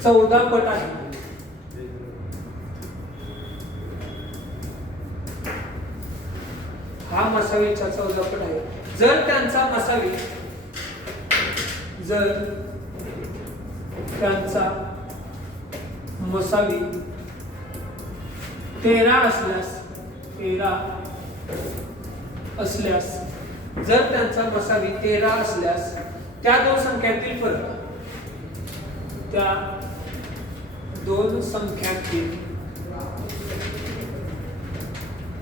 14 पट आहे हा मसावीच्या 14 पट आहे जर त्यांचा मसावी मसावी 13 असल्यास जर त्यांचा मसावी 13 असल्यास त्या दोन संख्यांतील फरक त्या दोन संख्यांतील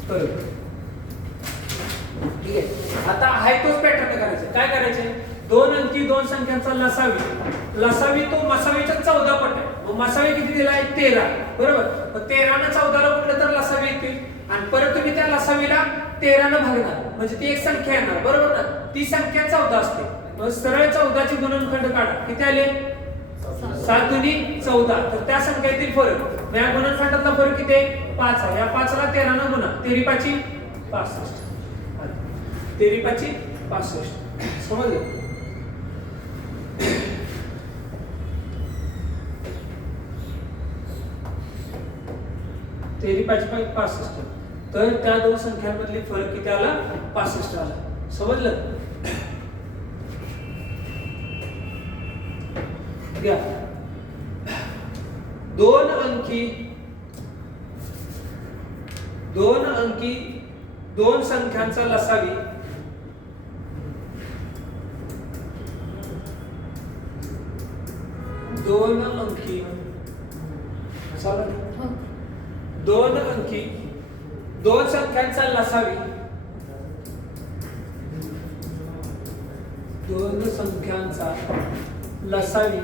फरक ठीक आहे आता आहे तोच पॅटर्न करायचा काय करायचे 2 अंकी दोन संख्यांचा लसावी तो मसावीच्या 14 पट आहे मग मसावी किती दिलाय 13 बरोबर मग 13 ने 14 ला गुणलं तर लसावी येते आणि परत तुम्ही त्या लसावीला 13 ने भागणार म्हणजे ती एक संख्या येणार बरोबर ना ती संख्या 14 असते मग सरळ 14 चे गुणनखंड काढा किती आले 7 दुनी 14 तर त्या संख्येतील फरक या गुणनखंडातला फरक किती आहे 5 आहे या 5 ला 13 ने गुणा 13 5 65 13 5 65 समजलं 13 5 65 तर त्या दोन संख्यांमधली फरक किती आला 65 आला समजलं घ्या 2 अंकी दोन संख्यांचा लसावी 2 अंकी 2 अंकी दोन संख्यांचा लसावी दोन संख्यांचा लसावी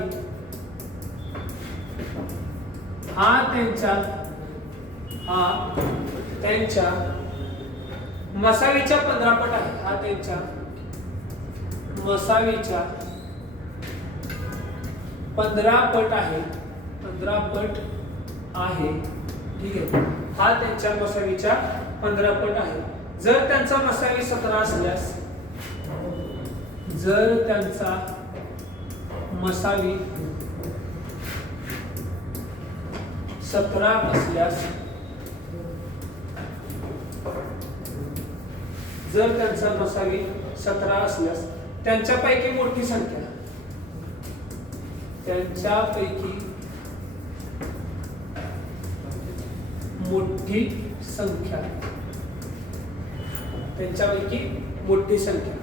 हा त्यांच्या मसावीच्या 15 पट आहे. हा त्यांच्या मसावीच्या 15 पट आहे. 15 पट आहे. ठीक आहे. हा त्यांच्या मसावीच्या 15 पट आहे. जर त्यांचा मसावी 17 असल्यास, जर त्यांचा मसावी 17 असल्यास, जर त्यांचा मसावी 17 असल्यास त्यांच्यापैकी मोठी संख्या, त्यांच्यापैकी मोठी संख्या, त्यांच्यापैकी मोठी संख्या.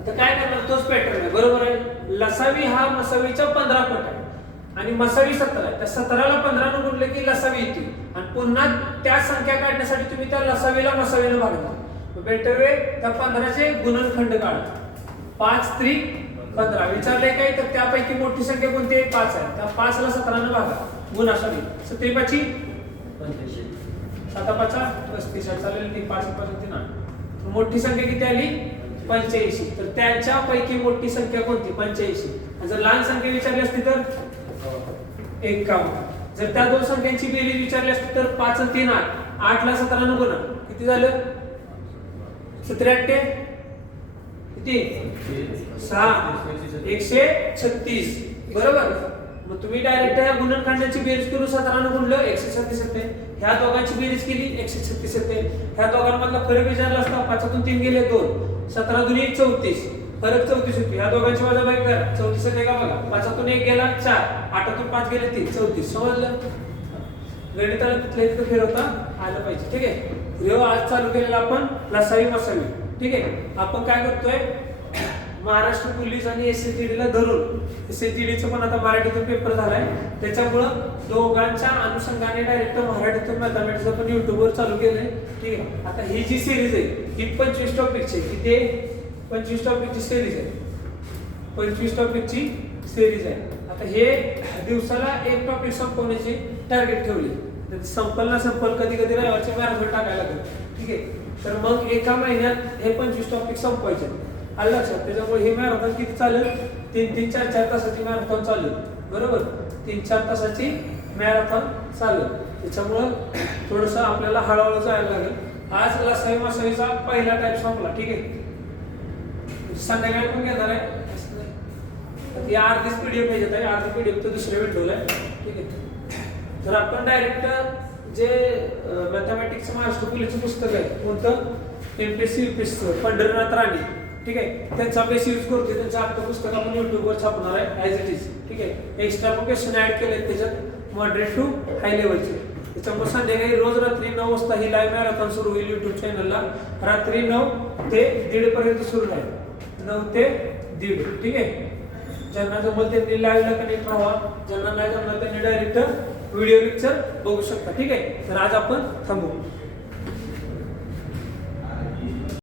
आता काय करणार, तोच पॅटर्न आहे. बरोबर आहे. लसावी हा मसावीच्या 15 पट आहे आणि मसावी 17 आहे. त्या 17ला 15 ने गुणले की लसावी येते आणि पुन्हा त्या संख्या काढण्यासाठी तुम्ही त्या लसावीला मसावीने भागला. बेटर वे त्या 15चे गुणनखंड काढा. 5 त्रिक 15 विचारले काय, तर त्यापैकी मोठी संख्या कोणती आहे? 5 आहे. त्या 5 ला 17 ने भागा, गुणाशावी. 17 5 7 5 35 चालेल. ती 5 5 3 8. मोठी संख्या किती आली? 85. तर त्यांच्यापैकी मोठी संख्या कोणती? 85. जर लहान संख्या विचारली असती तर 51. जर त्या दोन संख्यांची बेरीज विचारली असती तर 5 आणि 3 8. 8 ला 17 ने गुणा, किती झालं? 17 8 किती? 6 136. बरोबर. मग तुम्ही डायरेक्ट या गुणनखंडाची बेरीज करून 17 ने गुणलं 136 येते. ह्या दोघांची बेरीज केली 136 येते. ह्या दोघांमधला फरक विचारला असता, 5 तून 3 गेले 2, 17 दुनी 34, फरक 34 होती. ह्या दोघांची वजाबाकी करा, 34 येते का बघा. 5 तून 1 गेला 4, 8 तून 5 गेले 3, 34. समजलं? गणिताला तिथल्या तिथं फिरवता आलं पाहिजे. ठीक आहे. आज चालू केलेला आपण लसावी मसावी. ठीक आहे. आपण काय करतोय, महाराष्ट्र पोलीस आणि SSTD ला धरून, SSTD चा पण आता मराठीतून पेपर झालाय, त्याच्यामुळं दोघांच्या अनुषंगाने डायरेक्ट मराठीतून मॅथमॅटिक्स आपण युट्यूबवर चालू केलंय. ठीक आहे. आता ही जी सिरीज आहे ही 25 टॉपिकची, किती आहे? 25 टॉपिकची सिरीज आहे. 25 टॉपिकची सिरीज आहे. आता हे दिवसाला एक टॉपिक संपवण्याची टार्गेट ठेवली. संपल ना संपल, कधी कधी रविवारची मॅरेथॉन टाकायला लागेल. ठीक आहे. तर मग एका महिन्यात हे 25 टॉपिक संपवायचे. आलं लक्षात? त्याच्यामुळे हे मॅरेथॉन किती चालेल? 3-3 4-4 तासाची मॅरेथॉन चालेल. बरोबर. 3-4 तासाची मॅरेथॉन चालेल. त्याच्यामुळं थोडंसं आपल्याला हळूहळू जायला लागेल. आज लसावी मसावीचा पहिला टाइप संपला. ठीक आहे. संध्याकाळी पण घेणार आहे. ही अर्धीच PDF पाहिजे आहे. अर्धी PDF तर दुसऱ्या विंडोला आहे. ठीक आहे. तर आपण डायरेक्ट जे मॅथमॅटिक्स महाराष्ट्र पोलीसचं पुस्तक आहे, कोणतं? MPSC UPSC Pandharinath Rane. ठीक आहे. त्यांचा बेस यूज करतोय. त्यांचं आपलं पुस्तक आपण युट्यूबवर छापणार आहे ॲज इट इज. ठीक आहे. एक्स्ट्रा पण क्वेश्चन ऍड केले त्याच्यात, मॉडरेट टू हाय लेवलचे. त्याच्यामुळे संध्याकाळी रोज रात्री 9 वाजता ही लाईव्ह मॅरेथॉन सुरू होईल युट्यूब चॅनलला. रात्री 9 ते 1:30 पर्यंत सुरू राहील. 9 ते 1:30. ठीक आहे. ज्यांना जमल त्यांनी लाईव्हला कनेक्ट राहा, ज्यांना नाही जमलं त्यांनी डायरेक्ट व्हिडिओ लेक्चर बघू शकता. ठीक आहे. तर आज आपण थांबू.